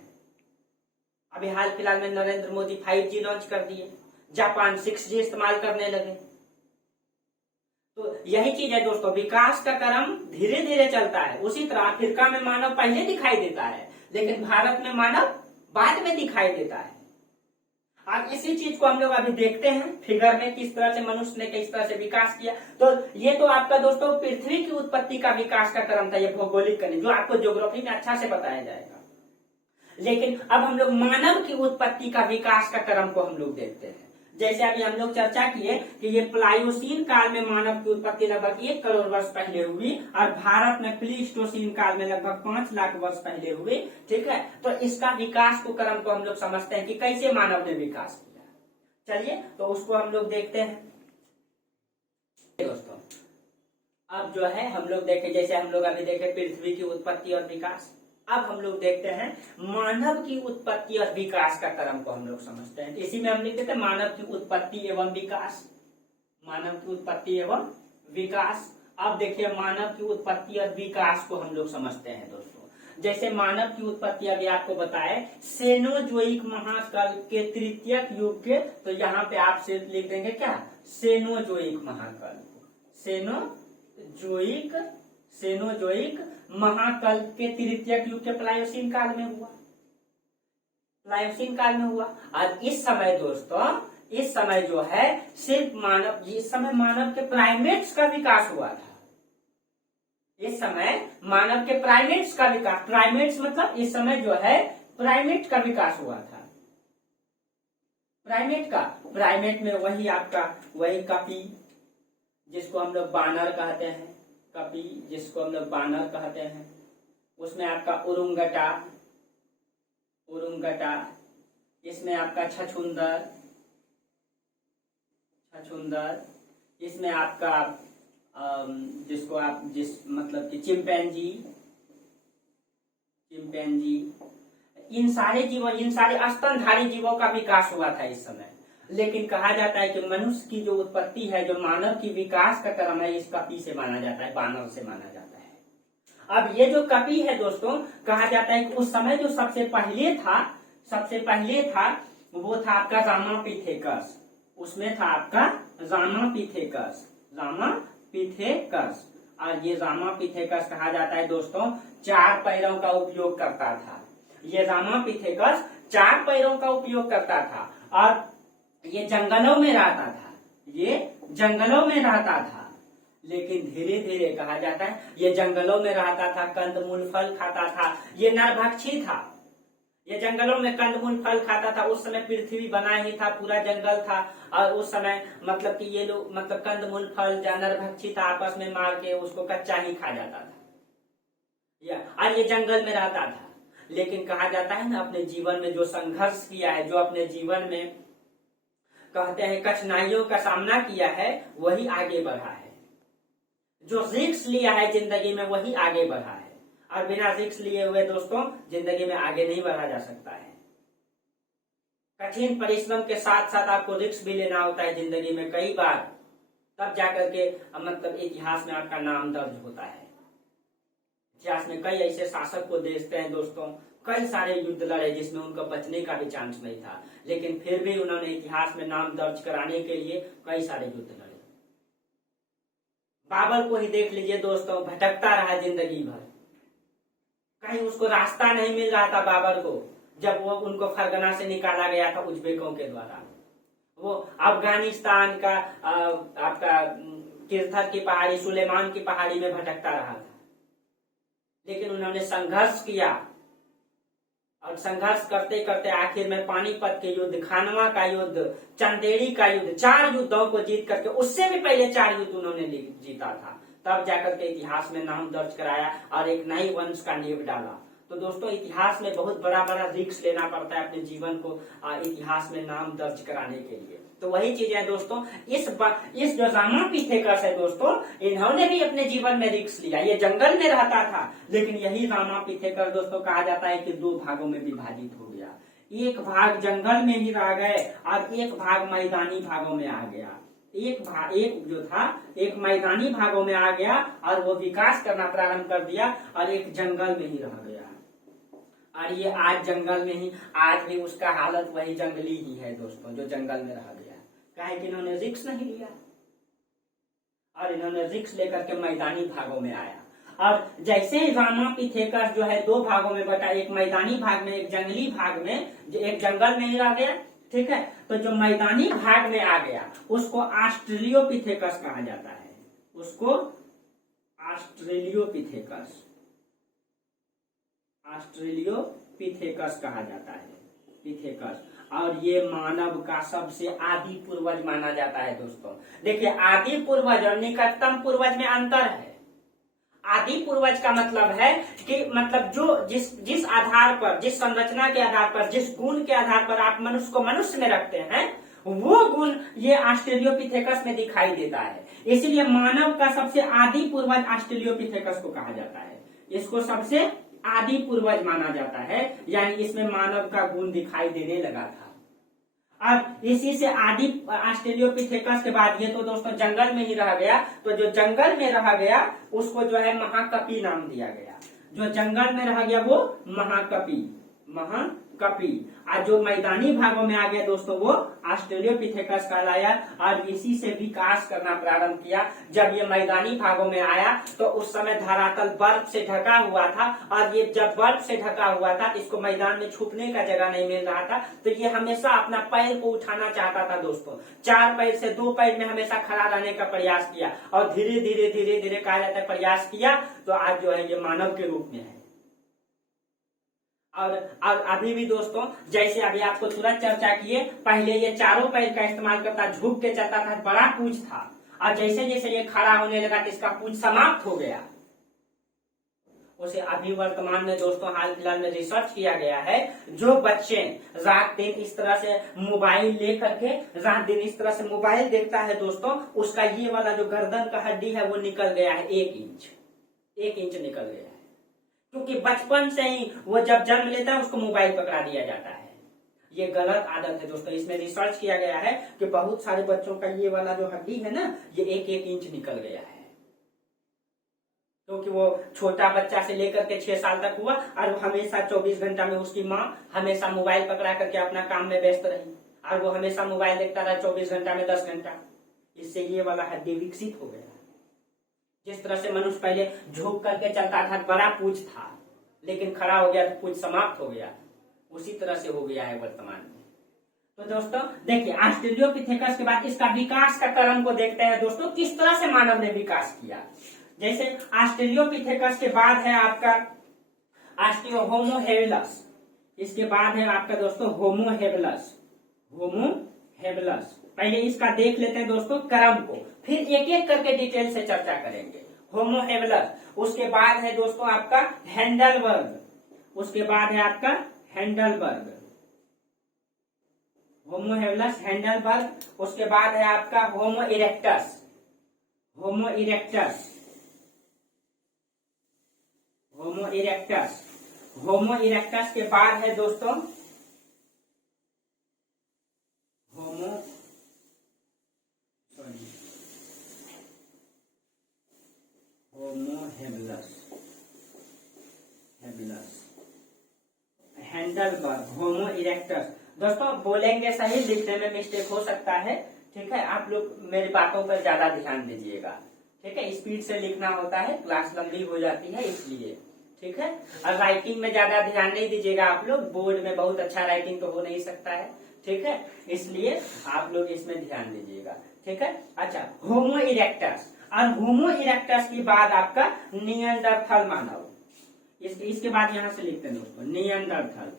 अभी हाल फिलहाल में नरेंद्र मोदी 5G लॉन्च कर दिए, जापान 6G इस्तेमाल करने लगे। तो यही चीज है दोस्तों, विकास का क्रम धीरे धीरे चलता है। उसी तरह अफ्रीका में मानव पहले दिखाई देता है, लेकिन भारत में मानव बाद में दिखाई देता है। अब इसी चीज को हम लोग अभी देखते हैं फिगर में, किस तरह से मनुष्य ने किस तरह से विकास किया। तो ये तो आपका दोस्तों पृथ्वी की उत्पत्ति का विकास का क्रम था, ये भौगोलिक करने जो आपको ज्योग्राफी में अच्छा से बताया जाएगा। लेकिन अब हम लोग मानव की उत्पत्ति का विकास का क्रम को हम लोग देखते हैं। जैसे अभी हम लोग चर्चा किए कि ये प्लायोसीन काल में मानव की उत्पत्ति लगभग 1 करोड़ वर्ष पहले हुई, और भारत में प्लीस्टोसीन काल में लगभग 5 लाख वर्ष पहले हुई। ठीक है, तो इसका विकास को क्रम को हम लोग समझते हैं कि कैसे मानव ने विकास किया। चलिए तो उसको हम लोग देखते हैं दोस्तों। अब जो है हम लोग देखें, जैसे हम लोग अभी देखे पृथ्वी की उत्पत्ति और विकास, अब हम लोग देखते हैं मानव की उत्पत्ति और विकास का क्रम को हम लोग समझते हैं। इसी में हम लिख देते हैं मानव की उत्पत्ति एवं विकास, मानव की उत्पत्ति एवं विकास। अब देखिए मानव की उत्पत्ति और विकास को हम लोग समझते हैं दोस्तों। जैसे मानव की उत्पत्ति अभी आपको बताए सेनोजोइक महाकाल के तृतीयक युग के, तो यहाँ पे आप सिर्फ लिख देंगे क्या, सेनोजोइक महाकाल, सेनोजोइक महाकल्प के तृतीयक युग के प्लायोसीन काल में हुआ, प्लायोसीन काल में हुआ। और इस समय दोस्तों, इस समय जो है सिर्फ मानव, इस समय मानव के प्राइमेट्स का विकास हुआ था। इस समय मानव के प्राइमेट्स का विकास, प्राइमेट्स मतलब इस समय जो है प्राइमेट का विकास हुआ था। प्राइमेट में वही आपका वही कपी, जिसको हम लोग बानर कहते हैं, कपी जिसको हम लोग बानर कहते हैं, उसमें आपका उरुंगटा, इसमें आपका छछुंदर, इसमें आपका जिसको आप मतलब कि चिंपैंजी, इन सारे स्तनधारी जीवों का विकास हुआ था इस समय। लेकिन कहा जाता है कि मनुष्य की जो उत्पत्ति है, जो मानव की विकास का क्रम है, इस कपी से माना जाता है, बानर से माना जाता है। अब ये जो कपी है दोस्तों, कहा जाता है कि उस समय जो सबसे पहले था वो था आपका रामापिथेकस, उसमें था आपका रामापिथेकस। और ये रामापिथेकस कहा जाता है दोस्तों 4 पैरों का उपयोग करता था। ये रामापिथेकस 4 पैरों का उपयोग करता था, और ये जंगलों में रहता था। लेकिन धीरे धीरे कहा जाता है ये जंगलों में रहता था, कंदमूल फल खाता था, ये नरभक्षी था, ये जंगलों में कंदमूल फल खाता था। उस समय पृथ्वी बना ही था, पूरा जंगल था, और उस समय मतलब कि ये लोग मतलब कंदमूल फल नरभक्षी था, आपस में मार के उसको कच्चा ही खा जाता था, और ये जंगल में रहता था। लेकिन कहा जाता है ना, अपने जीवन में जो संघर्ष किया है, जो अपने जीवन में कहते हैं कठिनाइयों का सामना किया है, वही आगे बढ़ा है। जो रिस्क लिया है जिंदगी में, वही आगे बढ़ा है, और बिना रिस्क लिए हुए दोस्तों जिंदगी में आगे नहीं बढ़ा जा सकता है। कठिन परिश्रम के साथ साथ आपको रिस्क भी लेना होता है जिंदगी में कई बार, तब जाकर के मतलब इतिहास में आपका नाम दर्ज होता है। इतिहास में कई ऐसे शासक को देखते हैं दोस्तों, कई सारे युद्ध लड़े जिसमें उनका बचने का भी चांस नहीं था, लेकिन फिर भी उन्होंने इतिहास में नाम दर्ज कराने के लिए कई सारे युद्ध लड़े। बाबर को ही देख लीजिए दोस्तों, भटकता रहा जिंदगी भर, कहीं उसको रास्ता नहीं मिल रहा था बाबर को। जब वो उनको फरगना से निकाला गया था उज्बेकों के द्वारा, वो अफगानिस्तान का आपका किरथर की पहाड़ी, सुलेमान की पहाड़ी में भटकता रहा था, लेकिन उन्होंने संघर्ष किया और संघर्ष करते करते आखिर में पानीपत के युद्ध, खानवा का युद्ध, चंदेड़ी का युद्ध, 4 युद्धों को जीत करके, उससे भी पहले 4 युद्ध उन्होंने जीता था, तब जाकर के इतिहास में नाम दर्ज कराया और एक नई वंश का नींव डाला। तो दोस्तों इतिहास में बहुत बड़ा बड़ा रिस्क लेना पड़ता है अपने जीवन को इतिहास में नाम दर्ज कराने के लिए। तो वही चीज है दोस्तों, इस जो रामा पिथेकस है दोस्तों, इन्होंने भी अपने जीवन में रिस्क लिया। ये जंगल में रहता था, लेकिन यही रामा पिथेकस दोस्तों कहा जाता है कि 2 भागों में विभाजित हो गया। एक भाग जंगल में ही रह गए और एक भाग मैदानी भागों में आ गया। एक जो था एक मैदानी भागों में आ गया और वो विकास करना प्रारंभ कर दिया, और एक जंगल में ही रह गया। और ये आज जंगल में ही, आज भी उसका हालत वही जंगली ही है दोस्तों, जो जंगल में रह गया। काहे कि इन्होंने रिस्क नहीं लिया, और इन्होंने रिस्क लेकर के मैदानी भागों में आया। और जैसे ही रामा पिथेकस जो है 2 भागों में बटा, एक मैदानी भाग में, एक जंगली भाग में, जो एक जंगल में ही रह गया, ठीक है। तो जो मैदानी भाग में आ गया उसको ऑस्ट्रेलियोपिथेकस कहा जाता है, उसको ऑस्ट्रेलियोपिथेकस कहा जाता है, पिथेकस। और ये मानव का सबसे आदि पूर्वज माना जाता है दोस्तों। देखिए, आदि पूर्वज और निकटतम पूर्वज में अंतर है। आदि पूर्वज का मतलब है कि मतलब जो जिस आधार पर, जिस संरचना के आधार पर, जिस गुण के आधार पर आप मनुष्य को मनुष्य में रखते हैं, वो गुण ये ऑस्ट्रेलियोपिथेकस में दिखाई देता है। इसलिए मानव का सबसे आदि पूर्वज ऑस्ट्रेलियोपिथेकस को कहा जाता है। इसको सबसे आदि पूर्वज माना जाता है, यानी इसमें मानव का गुण दिखाई देने लगा था। और इसी से आदि ऑस्ट्रेलियोपिथेकस के बाद ये तो दोस्तों जंगल में ही रह गया, तो जो जंगल में रह गया उसको जो है महाकपि नाम दिया गया। जो जंगल में रह गया वो महाकपि। और जो मैदानी भागों में आ गया दोस्तों वो ऑस्ट्रेलियोपिथेकस कहलाया, और इसी से विकास करना प्रारंभ किया। जब ये मैदानी भागों में आया तो उस समय धरातल बर्फ से ढका हुआ था, और ये जब बर्फ से ढका हुआ था इसको मैदान में छुपने का जगह नहीं मिल रहा था, तो ये हमेशा अपना पैर को उठाना चाहता था दोस्तों। 4 पैर से 2 पैर में हमेशा खड़ा रहने का प्रयास किया, और धीरे धीरे कहा जाता है प्रयास किया, तो आज जो है ये मानव के रूप में है। और अभी भी दोस्तों, जैसे अभी आपको तुरंत चर्चा किए, पहले ये 4 पैर का इस्तेमाल करता, झुक के चलता था, बड़ा पूंछ था, और जैसे जैसे ये खड़ा होने लगा तो इसका पूंछ समाप्त हो गया। उसे अभी वर्तमान में दोस्तों हाल फिलहाल में रिसर्च किया गया है, जो बच्चे रात दिन इस तरह से मोबाइल लेकर के रात दिन इस तरह से मोबाइल देखता है दोस्तों, उसका ये वाला जो गर्दन का हड्डी है वो निकल गया है 1 इंच निकल गया है। क्योंकि बचपन से ही वो जब जन्म लेता है उसको मोबाइल पकड़ा दिया जाता है। ये गलत आदत है दोस्तों। इसमें रिसर्च किया गया है कि बहुत सारे बच्चों का ये वाला जो हड्डी है ना, ये 1 इंच निकल गया है, क्योंकि वो छोटा बच्चा से लेकर के 6 साल तक हुआ, और हमेशा 24 घंटा में उसकी माँ हमेशा मोबाइल पकड़ा करके अपना काम में व्यस्त रही, और वो हमेशा मोबाइल देखता रहा 24 घंटा में 10 घंटा। इससे ये वाला हड्डी विकसित हो गया। जिस तरह से मनुष्य पहले झुक करके चलता था, बड़ा पूंछ था, लेकिन खड़ा हो गया तो पूंछ समाप्त हो गया, उसी तरह से हो गया है वर्तमान में। तो दोस्तों देखिए, ऑस्ट्रेलियोपिथेकस के बाद इसका विकास का क्रम को देखते हैं दोस्तों, किस तरह से मानव ने विकास किया। जैसे ऑस्ट्रेलियोपिथेकस के बाद है आपका होमो हेबिलस, इसके बाद है आपका दोस्तों होमो हेबिलस। पहले इसका देख लेते हैं दोस्तों क्रम को, फिर एक एक करके डिटेल से चर्चा करेंगे। होमो हेबिलस, उसके बाद है दोस्तों आपका हैंडलबर्ग, होमो हेबिलस हैंडलबर्ग। उसके बाद है आपका होमो इरेक्टस, होमो इरेक्टस के बाद है दोस्तों होमो हैंडलबर्ग, होमो इरेक्टस। दोस्तों बोलेंगे सही, लिखने में मिस्टेक हो सकता है, ठीक है। आप लोग मेरी बातों पर ज्यादा ध्यान दीजिएगा, ठीक है। स्पीड से लिखना होता है, क्लास लंबी हो जाती है इसलिए, ठीक है। और राइटिंग में ज्यादा ध्यान नहीं दीजिएगा आप लोग, बोर्ड में बहुत अच्छा राइटिंग तो हो नहीं सकता है, ठीक है। इसलिए आप लोग इसमें ध्यान दीजिएगा, ठीक है। अच्छा, होमो इरेक्टस, और होमो इरेक्टस के बाद आपका निएंडरथल मानव। इसके बाद यहां से लिखते हैं दोस्तों निएंडरथल,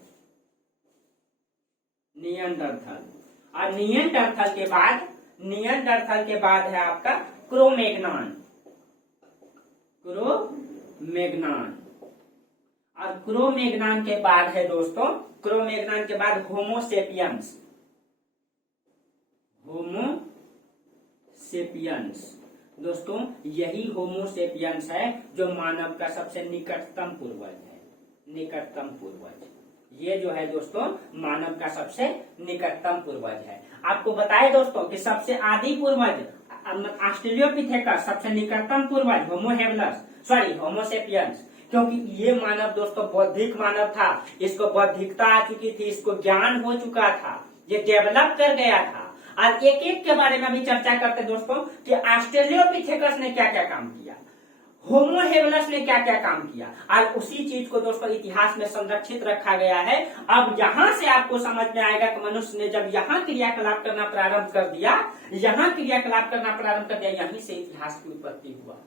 और निएंडरथल के बाद है आपका क्रोमैग्नन, और क्रोमैग्नन के बाद है दोस्तों, क्रोमैग्नन के बाद होमोसेपियंस, दोस्तों यही होमोसेपियंस है जो मानव का सबसे निकटतम पूर्वज है, ये जो है दोस्तों मानव का सबसे निकटतम पूर्वज है। आपको बताए दोस्तों कि सबसे आदि पूर्वज ऑस्ट्रेलियोपिथेकस, सबसे निकटतम पूर्वज होमोसेपियंस, क्योंकि ये मानव दोस्तों बौद्धिक मानव था, इसको बौद्धिकता आ चुकी थी, इसको ज्ञान हो चुका था, ये डेवलप कर गया था। और एक एक के बारे में भी चर्चा करते दोस्तों कि ऑस्ट्रेलियोपिथेकस ने क्या क्या काम किया, होमो हेबिलस ने क्या क्या काम किया, और उसी चीज को दोस्तों इतिहास में संरक्षित रखा गया है। अब यहां से आपको समझ में आएगा कि मनुष्य ने जब यहाँ क्रियाकलाप करना प्रारंभ कर दिया, यहीं से इतिहास की उत्पत्ति हुआ।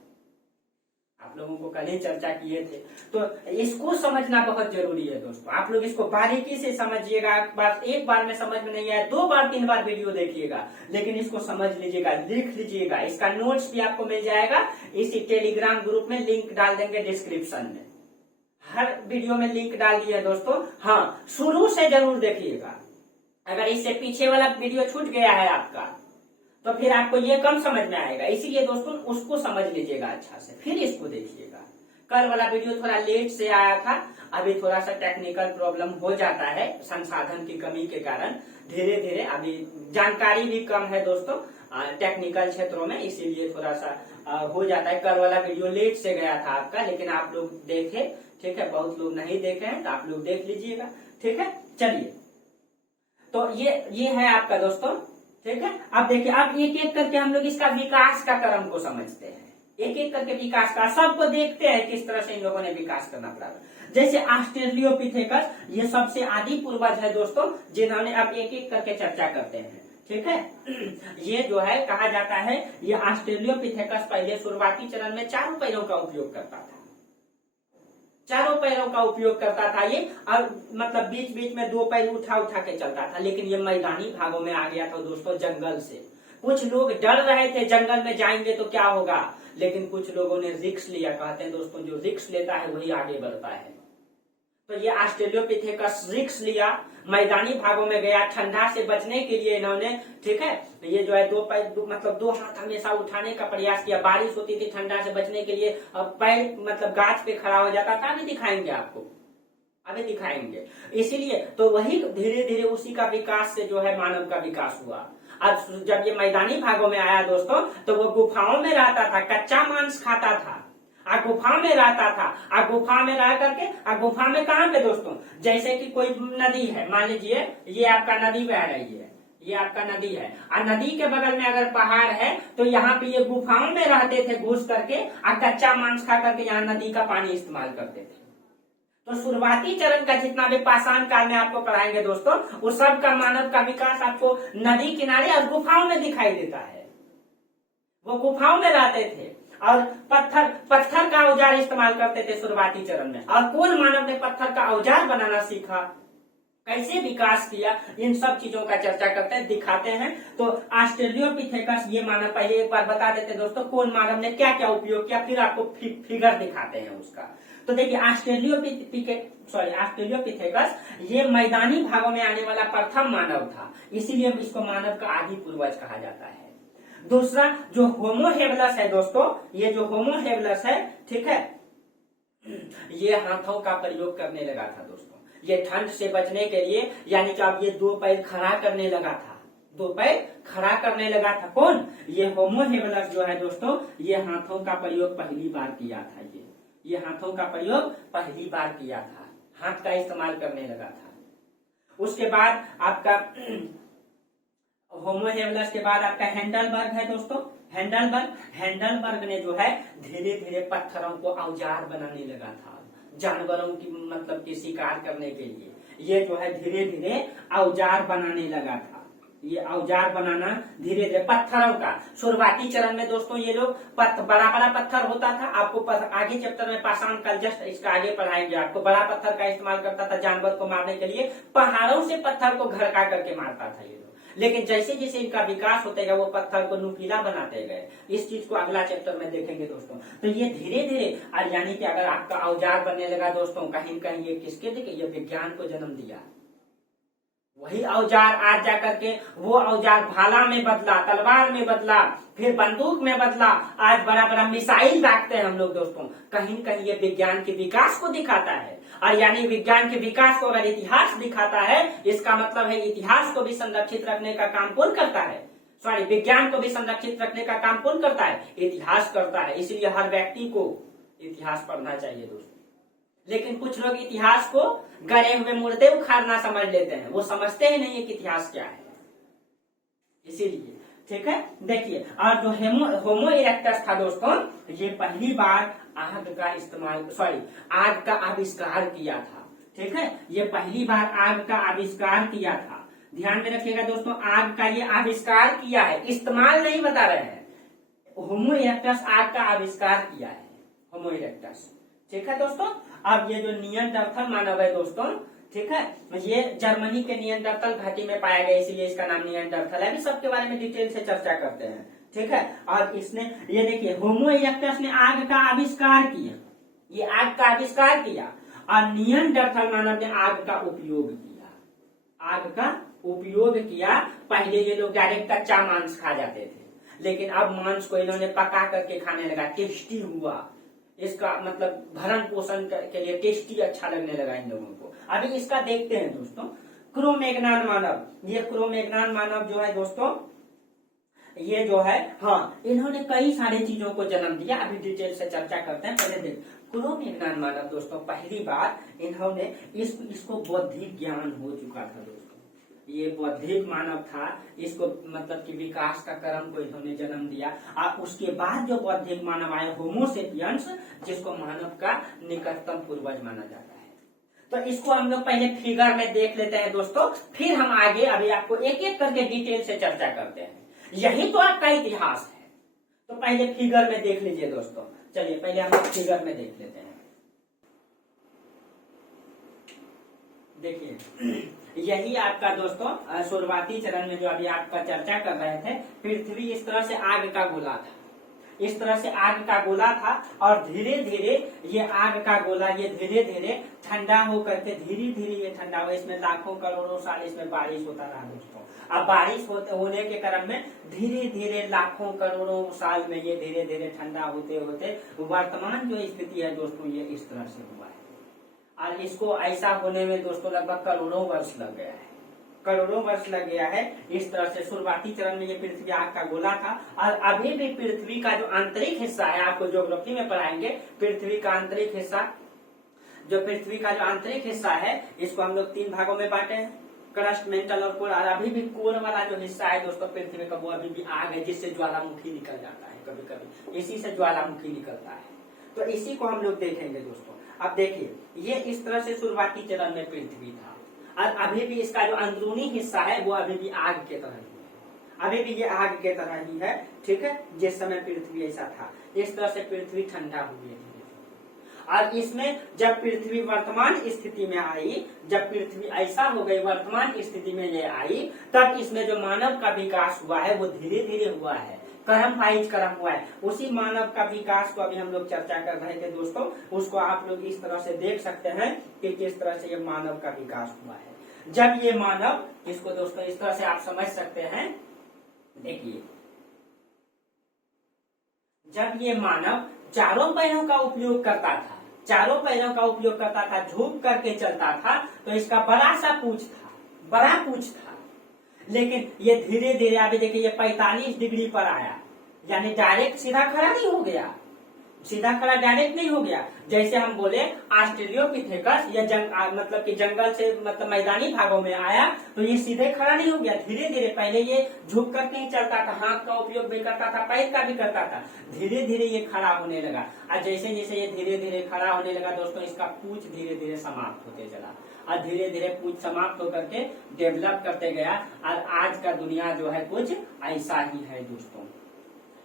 आप लोगों को कल ही चर्चा किए थे, तो इसको समझना बहुत जरूरी है दोस्तों। आप लोग इसको बारीकी से समझिएगा, एक बार में समझ में नहीं आया, 2 बार 3 बार वीडियो देखिएगा, लेकिन इसको समझ लीजिएगा, लिख लीजिएगा। इसका नोट्स भी आपको मिल जाएगा इसी टेलीग्राम ग्रुप में, लिंक डाल देंगे डिस्क्रिप्शन में, हर वीडियो में लिंक डाल दिया दोस्तों। हाँ, शुरू से जरूर देखिएगा, अगर इससे पीछे वाला वीडियो छूट गया है आपका तो फिर आपको ये कम समझ में आएगा, इसीलिए दोस्तों उसको समझ लीजिएगा अच्छा से, फिर इसको देखिएगा। कल वाला वीडियो थोड़ा लेट से आया था, अभी थोड़ा सा टेक्निकल प्रॉब्लम हो जाता है संसाधन की कमी के कारण, धीरे धीरे अभी जानकारी भी कम है दोस्तों टेक्निकल क्षेत्रों में, इसीलिए थोड़ा सा हो जाता है। कल वाला वीडियो लेट से गया था आपका, लेकिन आप लोग देखे, ठीक है। बहुत लोग नहीं देखे हैं तो आप लोग देख लीजिएगा, ठीक है। चलिए, तो ये है आपका दोस्तों, ठीक है। अब देखिए, अब एक एक करके हम लोग इसका विकास का क्रम को समझते हैं, एक एक करके विकास का सबको देखते हैं किस तरह से इन लोगों ने विकास करना प्रारंभ। जैसे ऑस्ट्रेलियोपिथेकस, ये सबसे आदि पूर्वज है दोस्तों, जिन्होंने अब एक एक करके चर्चा करते हैं, ठीक है। ये जो है कहा जाता है, ये ऑस्ट्रेलियोपिथेकस पहले शुरुआती चरण में 4 पैरों का उपयोग करता था, 4 पैरों का उपयोग करता था ये, और मतलब बीच बीच में 2 पैर उठा के चलता था। लेकिन ये मैदानी भागों में आ गया था दोस्तों जंगल से। कुछ लोग डर रहे थे जंगल में जाएंगे तो क्या होगा, लेकिन कुछ लोगों ने रिस्क लिया। कहते हैं दोस्तों जो रिस्क लेता है वही आगे बढ़ता है। तो ये ऑस्ट्रेलियोपिथेकस रिस्क लिया, मैदानी भागों में गया, ठंडा से बचने के लिए इन्होंने, ठीक है, ये जो है 2 पैर मतलब 2 हाथ हमेशा उठाने का प्रयास किया। बारिश होती थी, ठंडा से बचने के लिए अब पैर मतलब गाछ पे खड़ा हो जाता था। अभी दिखाएंगे आपको, अभी दिखाएंगे। इसीलिए तो वही धीरे धीरे उसी का विकास से जो है मानव का विकास हुआ। अब जब ये मैदानी भागों में आया दोस्तों, तो वो गुफाओं में रहता था, कच्चा मांस खाता था, गुफा में रहता था। गुफा में रह करके, गुफा में कहाँ पे दोस्तों, जैसे कि कोई नदी है, मान लीजिए ये आपका नदी बह रही है, ये आपका नदी है, और नदी के बगल में अगर पहाड़ है तो यहाँ पे ये गुफाओं में रहते थे घुस करके, और कच्चा मांस खा करके यहाँ नदी का पानी इस्तेमाल करते थे। तो शुरुआती चरण का जितना भी पाषाण काल में आपको पढ़ाएंगे दोस्तों, वो सब का मानव का विकास आपको नदी किनारे और गुफाओं में दिखाई देता है। वो गुफाओं में रहते थे और पत्थर का औजार इस्तेमाल करते थे शुरुआती चरण में। और कौन मानव ने पत्थर का औजार बनाना सीखा, कैसे विकास किया, इन सब चीजों का चर्चा करते हैं, दिखाते हैं। तो ऑस्ट्रेलियोपिथेकस ये मानव, पहले एक बार बता देते दोस्तों कौन मानव ने क्या क्या उपयोग किया, फिर आपको फिगर दिखाते हैं उसका। तो देखिए ऑस्ट्रेलियोपिथेकस ये मैदानी भागों में आने वाला प्रथम मानव था, इसीलिए इसको मानव का आदि पूर्वज कहा जाता है। दूसरा जो होमो हेबिलस है दोस्तों, ये जो होमो हेबिलस है, ठीक है, ये हाथों का प्रयोग करने लगा था दोस्तों। ये ठंड से बचने के लिए, यानी कि अब ये 2 पैर खड़ा करने लगा था, दो पैर खड़ा करने लगा था। कौन? ये होमो हेबलस जो है दोस्तों, ये हाथों का प्रयोग पहली बार किया था। ये हाथों का प्रयोग पहली बार किया था, हाथ का इस्तेमाल करने लगा था। उसके बाद आपका होमो हेबलस के बाद आपका हैंडलबर्ग है दोस्तों। हैंडलबर्ग ने जो है धीरे धीरे पत्थरों को औजार बनाने लगा था, जानवरों की मतलब की शिकार करने के लिए। ये जो है धीरे धीरे औजार बनाने लगा था। ये औजार बनाना धीरे धीरे पत्थरों का शुरुआती चरण में दोस्तों ये लोग बड़ा बड़ा पत्थर होता था। आपको आगे चैप्टर में पाषाण काल जस्ट इसका आगे पढ़ाएंगे। आपको बड़ा पत्थर का इस्तेमाल करता था जानवर को मारने के लिए, पहाड़ों से पत्थर को घरका करके मारता था ये लोग। लेकिन जैसे जैसे इनका विकास होते गया वो पत्थर को नुकीला बनाते गए। इस चीज को अगला चैप्टर में देखेंगे दोस्तों। तो ये धीरे धीरे यानी कि अगर आपका औजार बनने लगा दोस्तों, कहीं कहीं ये किसके देखिए ये विज्ञान को जन्म दिया। वही औजार आज जाकर के वो औजार भाला में बदला, तलवार में बदला, फिर बंदूक में बदला, आज बड़ा बड़ा मिसाइल दागते हैं हम लोग दोस्तों। कहीं कहीं ये विज्ञान के विकास को दिखाता है। और यानी विज्ञान के विकास को अगर इतिहास दिखाता है, इसका मतलब है इतिहास को भी संरक्षित रखने का काम कौन करता है? सॉरी, विज्ञान को भी संरक्षित रखने का काम कौन करता है? इतिहास करता है। इसलिए हर व्यक्ति को इतिहास पढ़ना चाहिए दोस्तों। लेकिन कुछ लोग इतिहास को गड़े हुए मुर्दे उखाड़ना समझ लेते हैं, वो समझते ही नहीं है कि इतिहास क्या है। इसीलिए ठीक है, देखिए। और जो होमो इरेक्टस था दोस्तों, ये पहली बार आग का इस्तेमाल आग का आविष्कार किया था। ठीक है, ये पहली बार आग का आविष्कार किया था। ध्यान में रखिएगा दोस्तों, आग का ये आविष्कार किया है, इस्तेमाल नहीं बता रहे हैं। होमो इरेक्टस आग का आविष्कार किया है, होमो इरेक्टस। ठीक है दोस्तों। अब ये जो नियंडरथल मानव है दोस्तों, ठीक है, ये जर्मनी के नियंडरथल घाटी में पाया गया, इसीलिए इसका नाम नियंडरथल है। अभी सबके बारे में डिटेल से चर्चा करते हैं। ठीक है, और इसने ये देखिए होमो इरेक्टस ने आग का आविष्कार किया, ये आग का आविष्कार किया, और नियंडरथल मानव ने आग का उपयोग किया। आग का उपयोग किया। पहले ये लोग डायरेक्ट कच्चा मांस खा जाते थे, लेकिन अब मांस को इन्होंने पका करके खाने लगा, टेस्टी हुआ। इसका मतलब भरण पोषण के लिए टेस्टी अच्छा लगने लगा इन लोगों को। अभी इसका देखते हैं दोस्तों, क्रोमैग्नान मानव। ये क्रोमैग्नान मानव जो है दोस्तों, ये जो है इन्होंने कई सारी चीजों को जन्म दिया। अभी डिटेल से चर्चा करते हैं। पहले देख, क्रोमैग्नान मानव दोस्तों पहली बार इन्होंने इसको बौद्धिक ज्ञान हो चुका था दोस्तों। ये बौद्धिक मानव था, इसको मतलब कि विकास का क्रम को इन्होंने जन्म दिया। और उसके बाद जो बौद्धिक मानव आए होमो सेपियंस, जिसको मानव का निकटतम पूर्वज माना जाता है। तो इसको हम लोग पहले फिगर में देख लेते हैं दोस्तों, फिर हम आगे अभी आपको एक एक करके डिटेल से चर्चा करते हैं। यही तो आपका इतिहास है। तो पहले फिगर में देख लीजिए दोस्तों। चलिए पहले हम लोग फिगर में देख लेते हैं। देखिए, यही आपका दोस्तों शुरुआती चरण में जो अभी आपका चर्चा कर रहे थे, पृथ्वी इस तरह से आग का गोला था, इस तरह से आग का गोला था। और धीरे धीरे ये आग का गोला ये धीरे धीरे ठंडा होकर के धीरे धीरे ये ठंडा हुआ। इसमें लाखों करोड़ों साल इसमें बारिश होता रहा दोस्तों। अब बारिश होने के क्रम में धीरे धीरे लाखों करोड़ों साल में ये धीरे धीरे ठंडा होते होते वर्तमान जो स्थिति है दोस्तों, ये इस तरह से हुआ है। और इसको ऐसा होने में दोस्तों लगभग करोड़ों वर्ष लग गया है, करोड़ों वर्ष लग गया है। इस तरह से शुरुआती चरण में ये पृथ्वी आग का गोला था। और अभी भी पृथ्वी का जो आंतरिक हिस्सा है, आपको ज्योग्राफी में पढ़ाएंगे, पृथ्वी का आंतरिक हिस्सा, जो पृथ्वी का जो आंतरिक हिस्सा है, इसको हम लोग 3 भागों में बांटे हैं, क्रस्ट, मेंटल और कोर। और अभी भी कोर वाला जो हिस्सा है दोस्तों पृथ्वी का, वो अभी भी आग है, जिससे ज्वालामुखी निकल जाता है कभी कभी, इसी से ज्वालामुखी निकलता है। तो इसी को हम लोग देखेंगे दोस्तों। अब देखिए, ये इस तरह से शुरुआती चरण में पृथ्वी था। और अभी भी इसका जो अंदरूनी हिस्सा है वो अभी भी आग के तरह ही है, अभी भी ये आग के तरह ही है। ठीक है, जिस समय पृथ्वी ऐसा था, इस तरह से पृथ्वी ठंडा हुई है। और इसमें जब पृथ्वी वर्तमान स्थिति में आई, जब पृथ्वी ऐसा हो गई वर्तमान स्थिति में ये आई, तब इसमें जो मानव का विकास हुआ है वो धीरे धीरे हुआ है, क्रम वाइज क्रम हुआ है। उसी मानव का विकास को अभी हम लोग चर्चा कर रहे थे दोस्तों। उसको आप लोग इस तरह से देख सकते हैं कि किस तरह से ये मानव का विकास हुआ है। जब ये मानव, इसको दोस्तों इस तरह से आप समझ सकते हैं। देखिए, जब ये मानव चारों पैरों का उपयोग करता था, चारों पैरों का उपयोग करता था, झुक करके चलता था, तो इसका बड़ा सा पूंछ था, बड़ा पूंछ था। लेकिन ये धीरे धीरे अभी देखिए ये 45 डिग्री पर आया, यानी डायरेक्ट सीधा खड़ा नहीं हो गया, सीधा खड़ा डायरेक्ट नहीं हो गया। जैसे हम बोले ऑस्ट्रेलियोपिथेकस या मतलब कि जंगल से मतलब मैदानी भागों में आया तो ये सीधे खड़ा नहीं हो गया, धीरे धीरे पहले ये झुक कर नहीं चलता था, हाथ का उपयोग भी करता था, पैर का भी करता था, धीरे धीरे ये खड़ा होने लगा। और जैसे जैसे ये धीरे धीरे खड़ा होने लगा दोस्तों, इसका पूंछ धीरे धीरे समाप्त होते चला और धीरे धीरे पूंछ समाप्त होकर के डेवलप करते गया। और आज का दुनिया जो है कुछ ऐसा ही है दोस्तों।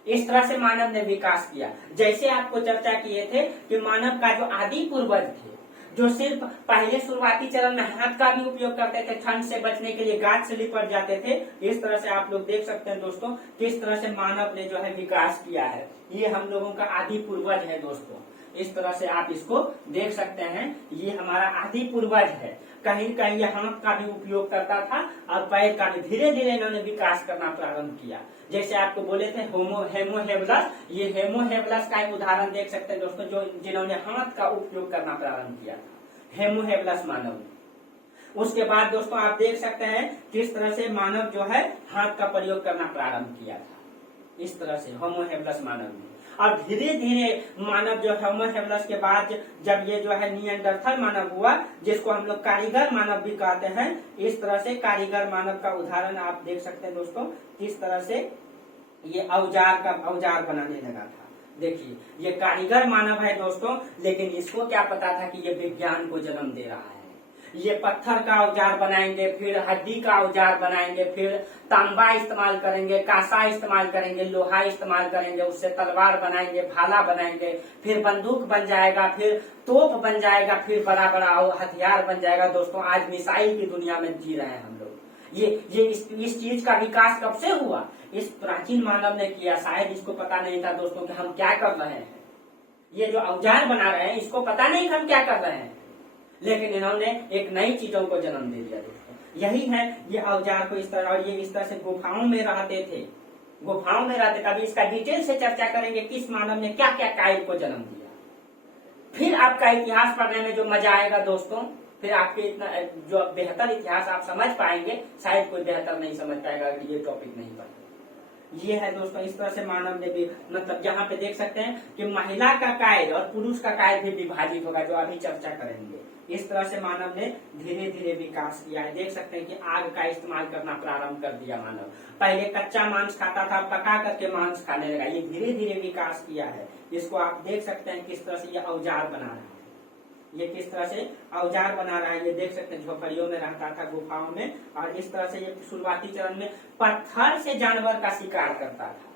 इस तरह से मानव ने विकास किया। जैसे आपको चर्चा किए थे कि मानव का जो आदि पूर्वज थे, जो सिर्फ पहले शुरुआती चरण में हाथ का भी उपयोग करते थे, ठंड से बचने के लिए गाछ से लिपट जाते थे, इस तरह से आप लोग देख सकते हैं दोस्तों किस तरह से मानव ने जो है विकास किया है। ये हम लोगों का आदि पूर्वज है दोस्तों, इस तरह से आप इसको देख सकते हैं, ये हमारा आदि पूर्वज है। कहीं कहीं ये हाथ का भी उपयोग करता था और पैर का भी, धीरे धीरे इन्होंने विकास करना प्रारंभ किया। जैसे आपको बोले थे होमो हेबलस, ये होमो हेबलस का एक उदाहरण देख सकते हैं दोस्तों, जो जिन्होंने हाथ का उपयोग करना प्रारंभ किया था, होमो हेबलस मानव। उसके बाद दोस्तों आप देख सकते हैं किस तरह से मानव जो है हाथ का प्रयोग करना प्रारंभ किया था, इस तरह से होमो हेबलस मानव ने। और धीरे धीरे मानव जो होमो हेबलस के बाद जब ये जो है निएंडरथल मानव हुआ, जिसको हम लोग कारीगर मानव भी कहते हैं, इस तरह से कारीगर मानव का उदाहरण आप देख सकते हैं दोस्तों, किस तरह से ये औजार बनाने लगा था। देखिए ये कारीगर मानव है दोस्तों, लेकिन इसको क्या पता था कि ये विज्ञान को जन्म दे रहा है। ये पत्थर का औजार बनाएंगे, फिर हड्डी का औजार बनाएंगे, फिर तांबा इस्तेमाल करेंगे, कांसा इस्तेमाल करेंगे, लोहा इस्तेमाल करेंगे, उससे तलवार बनाएंगे, भाला बनाएंगे, फिर बंदूक बन जाएगा, फिर तोप बन जाएगा, फिर बड़ा बड़ा हथियार बन जाएगा। दोस्तों आज मिसाइल की दुनिया में जी रहे हैं हम लोग। ये इस चीज का विकास कब से हुआ? इस प्राचीन मानव ने किया। शायद इसको पता नहीं था दोस्तों कि हम क्या कर रहे हैं, ये जो औजार बना रहे हैं इसको पता नहीं कि हम क्या कर रहे हैं, लेकिन इन्होंने एक नई चीजों को जन्म दे दिया दोस्तों। यही है ये औजार को इस तरह, और ये इस तरह से गुफाओं में रहते थे, गुफाओं में रहते। कभी इसका डिटेल से चर्चा करेंगे किस मानव ने क्या क्या कायल को जन्म दिया। फिर आपका इतिहास पढ़ने में जो मजा आएगा दोस्तों, फिर आपके इतना जो बेहतर इतिहास आप समझ पाएंगे, शायद कोई बेहतर नहीं समझ पाएगा अगर ये टॉपिक नहीं पढ़े। ये है दोस्तों, इस तरह से मानव ने भी, मतलब यहाँ पे देख सकते हैं कि महिला का कायल और पुरुष का कायल भी विभाजित होगा, जो अभी चर्चा करेंगे। इस तरह से मानव ने धीरे धीरे विकास किया है। देख सकते हैं कि आग का इस्तेमाल करना प्रारंभ कर दिया मानव। पहले कच्चा मांस खाता था, पका करके मांस खाने लगा। ये धीरे धीरे विकास किया है। इसको आप देख सकते हैं किस तरह से ये औजार बना रहा है, ये किस तरह से औजार बना रहा है। ये देख सकते हैं झोपड़ियों में रहता था, गुफाओं में, और इस तरह से ये शुरुआती चरण में पत्थर से जानवर का शिकार करता था।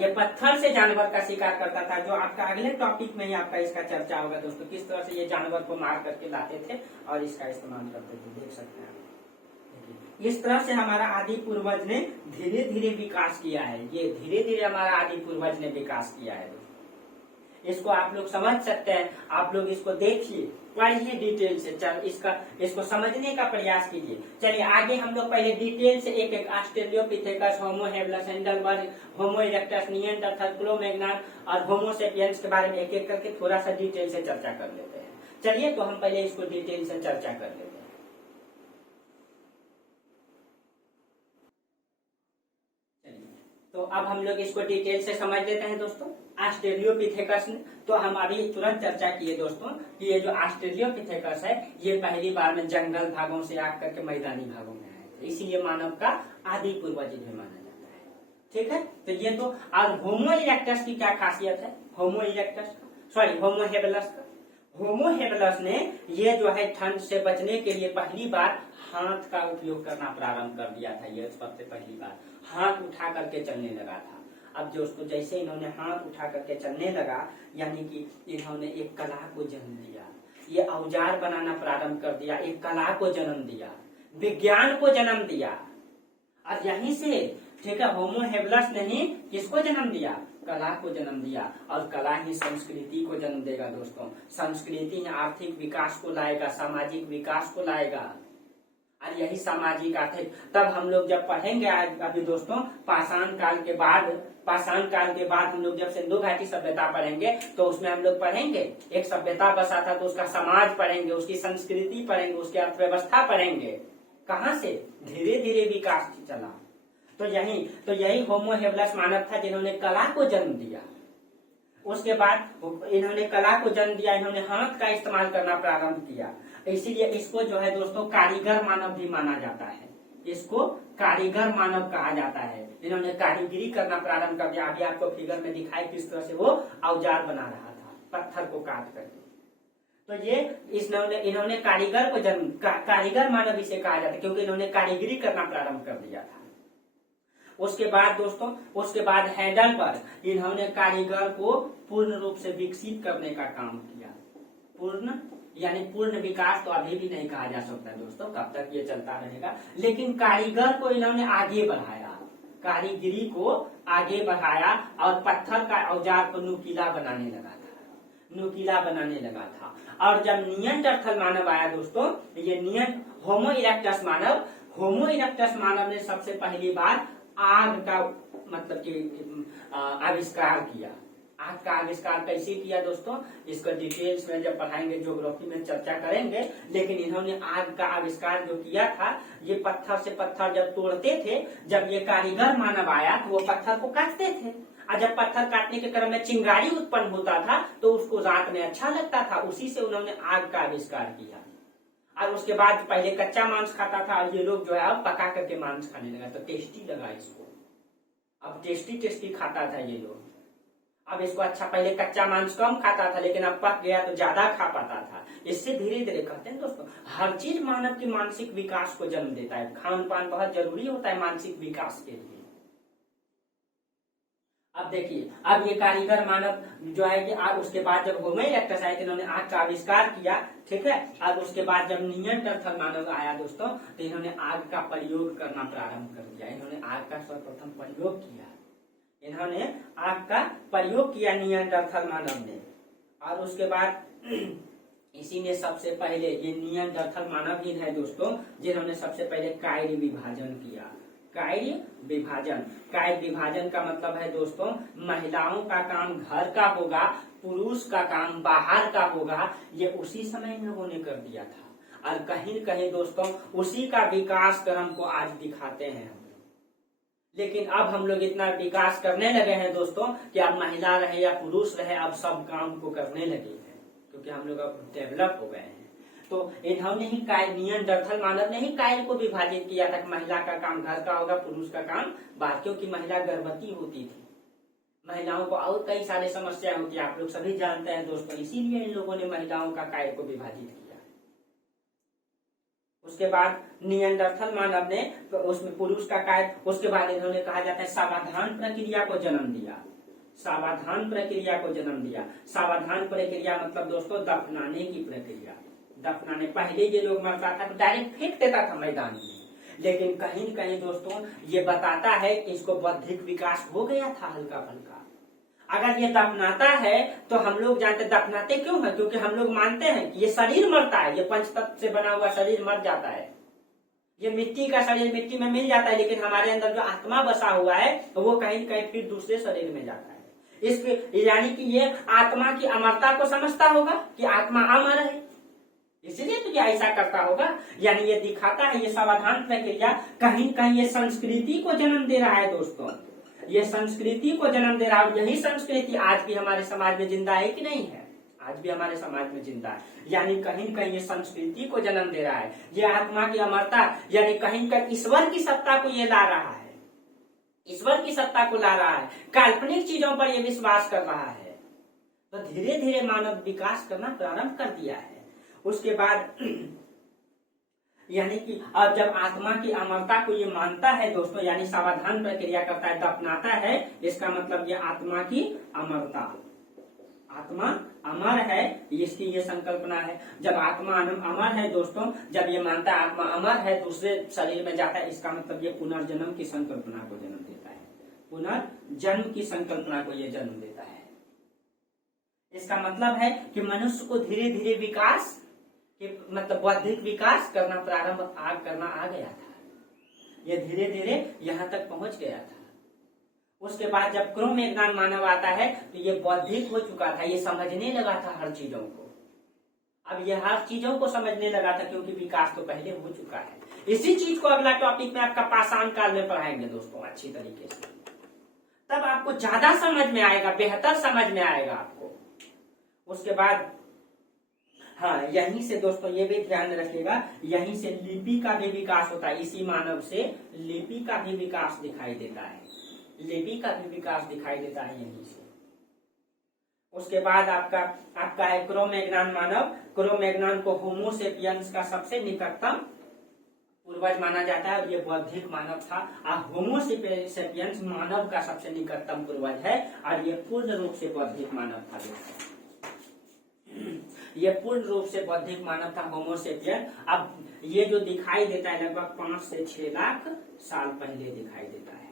ये पत्थर से जानवर का शिकार करता था, जो आपका अगले टॉपिक में ही आपका इसका चर्चा होगा दोस्तों, किस तरह से ये जानवर को मार करके लाते थे और इसका इस्तेमाल करते थे। देख सकते हैं इस तरह से हमारा आदि पूर्वज ने धीरे धीरे विकास किया है। ये धीरे धीरे हमारा आदि पूर्वज ने विकास किया है। इसको आप लोग समझ सकते हैं, आप लोग इसको देखिए, पढ़िए डिटेल से, इसको समझने का प्रयास कीजिए। चलिए आगे हम लोग पहले डिटेल से एक एक ऑस्ट्रेलियोपिथेकस, होमो हेबलस, हैंडलबर्ग, होमो इरेक्टस, निएंडरथल, क्रो-मैग्नन और होमो सेपियंस के बारे में एक एक करके थोड़ा सा डिटेल से चर्चा कर लेते हैं। चलिए तो हम पहले इसको डिटेल से चर्चा कर लेते हैं। तो अब हम लोग इसको डिटेल से समझ लेते हैं दोस्तों। ऑस्ट्रेलियोपिथेकस ने तो हम अभी तुरंत चर्चा किए दोस्तों कि ये जो ऑस्ट्रेलियोपिथेकस है ये पहली बार में जंगल भागों से आकर के मैदानी भागों में आए थे, इसीलिए मानव का आदि पूर्वज भी माना जाता है। ठीक है, तो ये तो। और होमो इरेक्टस की क्या खासियत है? होमो इरेक्टस का, सॉरी होमो हेबलस का। होमो हेबलस ने ये जो है ठंड से बचने के लिए पहली बार हाथ का उपयोग करना प्रारंभ कर दिया था। ये सबसे पहली बार हाथ उठा करके चलने लगा था। अब दोस्तों जैसे इन्होंने हाथ उठा करके चलने लगा, यानी कि इन्होंने एक कला को जन्म दिया, ये औजार बनाना प्रारंभ कर दिया, एक कला को जन्म दिया, विज्ञान को जन्म दिया। और यहीं से ठीक है, होमो हेबलस ने ही किसको जन्म दिया? कला को जन्म दिया। और कला ही संस्कृति को जन्म देगा दोस्तों। संस्कृति ही आर्थिक विकास को लाएगा, सामाजिक विकास को लाएगा। और यही सामाजिक आर्थिक, तब हम लोग जब पढ़ेंगे अभी दोस्तों पाषाण काल के बाद हम लोग जब सिंधु घाटी सभ्यता पढ़ेंगे तो उसमें हम लोग पढ़ेंगे एक सभ्यता बसा था, तो उसका समाज पढ़ेंगे, उसकी संस्कृति पढ़ेंगे, उसकी अर्थव्यवस्था पढ़ेंगे। कहां से? धीरे धीरे विकास चला। तो यही होमो हेबलस मानव था जिन्होंने कला को जन्म दिया। उसके बाद इन्होंने कला को जन्म दिया, इन्होंने हाथ का इस्तेमाल करना प्रारंभ किया। इसीलिए इसको जो है दोस्तों कारीगर मानव भी माना जाता है। इसको कारीगर मानव कहा जाता है। इन्होंने कारीगिरी करना प्रारंभ कर दिया। अभी आपको फिगर में दिखाई किस तरह से वो औजार बना रहा था पत्थर को काट करके। तो ये इन्होंने कारीगर को जन्म, कारीगर मानव इसे कहा जाता है क्योंकि इन्होंने कारीगिरी करना प्रारंभ कर दिया था। उसके बाद दोस्तों, उसके बाद हैंडल पर इन्होंने कारीगर को पूर्ण रूप से विकसित करने का काम किया। पूर्ण विकास तो अभी भी नहीं कहा जा सकता दोस्तों, कब तक ये चलता रहेगा। लेकिन कारीगर को इन्होंने आगे बढ़ाया, कारीगिरी को आगे बढ़ाया और पत्थर का औजार को नुकीला बनाने लगा था। और जब निएंडरथल मानव आया दोस्तों, ये होमो इरेक्टस मानव ने सबसे पहली बार आग का मतलब कि आविष्कार किया। आग का आविष्कार कैसे किया दोस्तों, इसको डिटेल्स में जब पढ़ाएंगे, ज्योग्राफी में चर्चा करेंगे। लेकिन इन्होंने आग का आविष्कार जो किया था, ये पत्थर से पत्थर जब तोड़ते थे, जब ये कारीगर मानव आया तो वो पत्थर को काटते थे, और जब पत्थर काटने के क्रम में चिंगारी उत्पन्न होता था तो उसको रात में अच्छा लगता था। उसी से उन्होंने आग का आविष्कार किया। और उसके बाद पहले कच्चा मांस खाता था और ये लोग जो है अब पका करके मांस खाने लगा, तो टेस्टी लगा इसको। अब टेस्टी खाता था ये लोग। अब इसको अच्छा, पहले कच्चा मांस कम खाता था लेकिन अब पक गया तो ज्यादा खा पाता था। इससे धीरे धीरे कहते हैं दोस्तों, हर चीज मानव के मानसिक विकास को जन्म देता है। खान पान बहुत जरूरी होता है मानसिक विकास के लिए। अब देखिए, अब ये कारीगर मानव जो है कि उसके बाद जब होमो इरेक्टस आए, इन्होंने आग का आविष्कार किया, ठीक है। अब उसके बाद जब निएंडरथल मानव आया दोस्तों, तो इन्होंने आग का प्रयोग करना प्रारंभ कर दिया। इन्होंने आग का सर्वप्रथम प्रयोग किया। इन्होंने आग का प्रयोग किया निएंडरथल मानव ने। और उसके बाद इसी ने सबसे पहले, ये निएंडरथल मानव ही है दोस्तों जिन्होंने सबसे पहले कायरी विभाजन किया। कायरी विभाजन का मतलब है दोस्तों, महिलाओं का काम घर का होगा, पुरुष का काम बाहर का होगा। ये उसी समय में उन्होंने कर दिया था। और कहीं न कहीं दोस्तों उसी का विकास क्रम को आज दिखाते हैं हम लोग। लेकिन अब हम लोग इतना विकास करने लगे हैं दोस्तों कि अब महिला रहे या पुरुष रहे, अब सब काम को करने लगे हैं क्योंकि हम लोग अब डेवलप हो गए हैं। तो इन्होंने ही निएंडरथल मानव ने ही कायल को विभाजित किया था कि महिला का काम घर का होगा, पुरुष का काम बाहर, क्योंकि महिला गर्भवती होती थी। महिलाओं को और कई सारे समस्या होती है, आप लोग सभी जानते हैं दोस्तों। इसीलिए इन लोगों ने महिलाओं का कायल को विभाजित किया। उसके बाद निएंडरथल मानव ने तो उसमें पुरुष का कायल, उसके बाद इन्होंने कहा जाता है सावधान प्रक्रिया को जन्म दिया। सावधान प्रक्रिया मतलब दोस्तों दफनाने की प्रक्रिया। दफनाने, पहले ये लोग मरता था तो डायरेक्ट फेंक देता था मैदान में। लेकिन कहीं न कहीं दोस्तों ये बताता है कि इसको बौद्धिक विकास हो गया था हल्का फुल्का। अगर ये दफनाता है तो हम लोग जानते, दफनाते क्यों है, क्योंकि हम लोग मानते हैं कि ये शरीर मरता है, ये पंचतत्व से बना हुआ शरीर मर जाता है। ये मिट्टी का शरीर मिट्टी में मिल जाता है, लेकिन हमारे अंदर जो आत्मा बसा हुआ है तो वो कहीं कहीं फिर दूसरे शरीर में जाता है। इसके यानी कि ये आत्मा की अमरता को समझता होगा कि आत्मा अमर है, इसीलिए तो ये ऐसा करता होगा। यानी ये दिखाता है, ये सावधान प्रक्रिया कहीं कहीं ये संस्कृति को जन्म दे रहा है दोस्तों। ये संस्कृति को जन्म दे रहा है। यही संस्कृति आज भी हमारे समाज में जिंदा है कि नहीं है? आज भी हमारे समाज में जिंदा है। यानी कहीं कहीं ये संस्कृति को जन्म दे रहा है। ये आत्मा की अमरता, यानी कहीं कहीं ईश्वर की सत्ता को ये ला रहा है, ईश्वर की सत्ता को ला रहा है। काल्पनिक चीजों पर ये विश्वास कर रहा है। तो धीरे धीरे मानव विकास करना प्रारंभ कर दिया है। उसके बाद यानी कि अब जब आत्मा की अमरता को ये मानता है दोस्तों, यानी सावधान प्रक्रिया करता है, दफनाता है, इसका मतलब ये आत्मा की अमरता, आत्मा अमर है, इसकी ये संकल्पना है। जब आत्मा अमर है दोस्तों, जब ये मानता है आत्मा अमर है, दूसरे शरीर में जाता है, इसका मतलब ये पुनर्जन्म की संकल्पना को जन्म देता है। पुनर्जन्म की संकल्पना को ये जन्म देता है। इसका मतलब है कि मनुष्य को धीरे धीरे विकास मतलब बौद्धिक विकास करना प्रारंभ करना आ गया था। ये धीरे धीरे यहाँ तक पहुंच गया था। उसके बाद जब क्रोमज्ञान मानव आता है तो ये बौद्धिक हो चुका था, ये समझने लगा था हर चीजों को। अब ये हर चीजों को समझने लगा था, क्योंकि विकास तो पहले हो चुका है। इसी चीज को अगला टॉपिक में आपका पाषाण काल में पढ़ाएंगे दोस्तों अच्छी तरीके से, तब आपको ज्यादा समझ में आएगा, बेहतर समझ में आएगा आपको। उसके बाद हाँ, यहीं से दोस्तों ये भी ध्यान रखिएगा, यहीं से लिपि का भी विकास होता है। इसी मानव से लिपि का भी विकास दिखाई देता है, लिपि का भी विकास दिखाई देता है यहीं से। उसके बाद आपका है क्रो-मैग्नान मानव। क्रो-मैग्नान को होमो सेपियंस का सबसे निकटतम पूर्वज माना जाता है, और ये बौद्धिक मानव था। होमो सेपियंस मानव का सबसे निकटतम पूर्वज है, और ये पूर्ण रूप से बौद्धिक मानव था दोस्तों। ये पूर्ण रूप से बौद्धिक मानव था होमो सेपियन। अब ये जो दिखाई देता है लगभग 5 से 6 लाख साल पहले दिखाई देता है,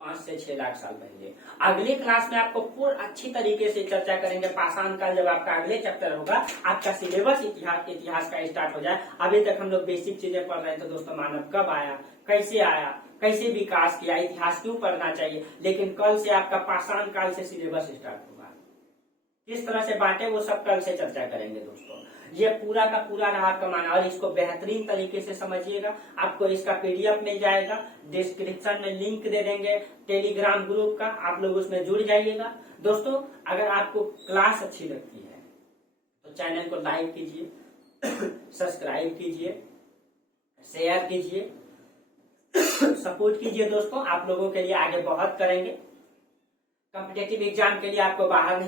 5 से 6 लाख साल पहले। अगले क्लास में आपको पूर्ण अच्छी तरीके से चर्चा करेंगे पाषाण काल, जब आपका अगले चैप्टर होगा, आपका सिलेबस इतिहास का स्टार्ट हो जाए। अभी तक हम लोग बेसिक चीजें पढ़ रहे थे दोस्तों, मानव कब आया, कैसे विकास किया, इतिहास क्यों पढ़ना चाहिए। लेकिन कल से आपका पाषाण काल से सिलेबस स्टार्ट होगा, किस तरह से बांटे वो सब कल से चर्चा करेंगे दोस्तों। ये पूरा का पूरा रहा आपका माना, और इसको बेहतरीन तरीके से समझिएगा। आपको इसका पीडीएफ मिल जाएगा, डिस्क्रिप्शन में लिंक दे देंगे टेलीग्राम ग्रुप का, आप लोग उसमें जुड़ जाइएगा दोस्तों। अगर आपको क्लास अच्छी लगती है तो चैनल को लाइक कीजिए, सब्सक्राइब कीजिए, शेयर कीजिए, सपोर्ट कीजिए दोस्तों। आप लोगों के लिए आगे बहुत करेंगे। कॉम्पिटिटिव एग्जाम के लिए आपको बाहर नहीं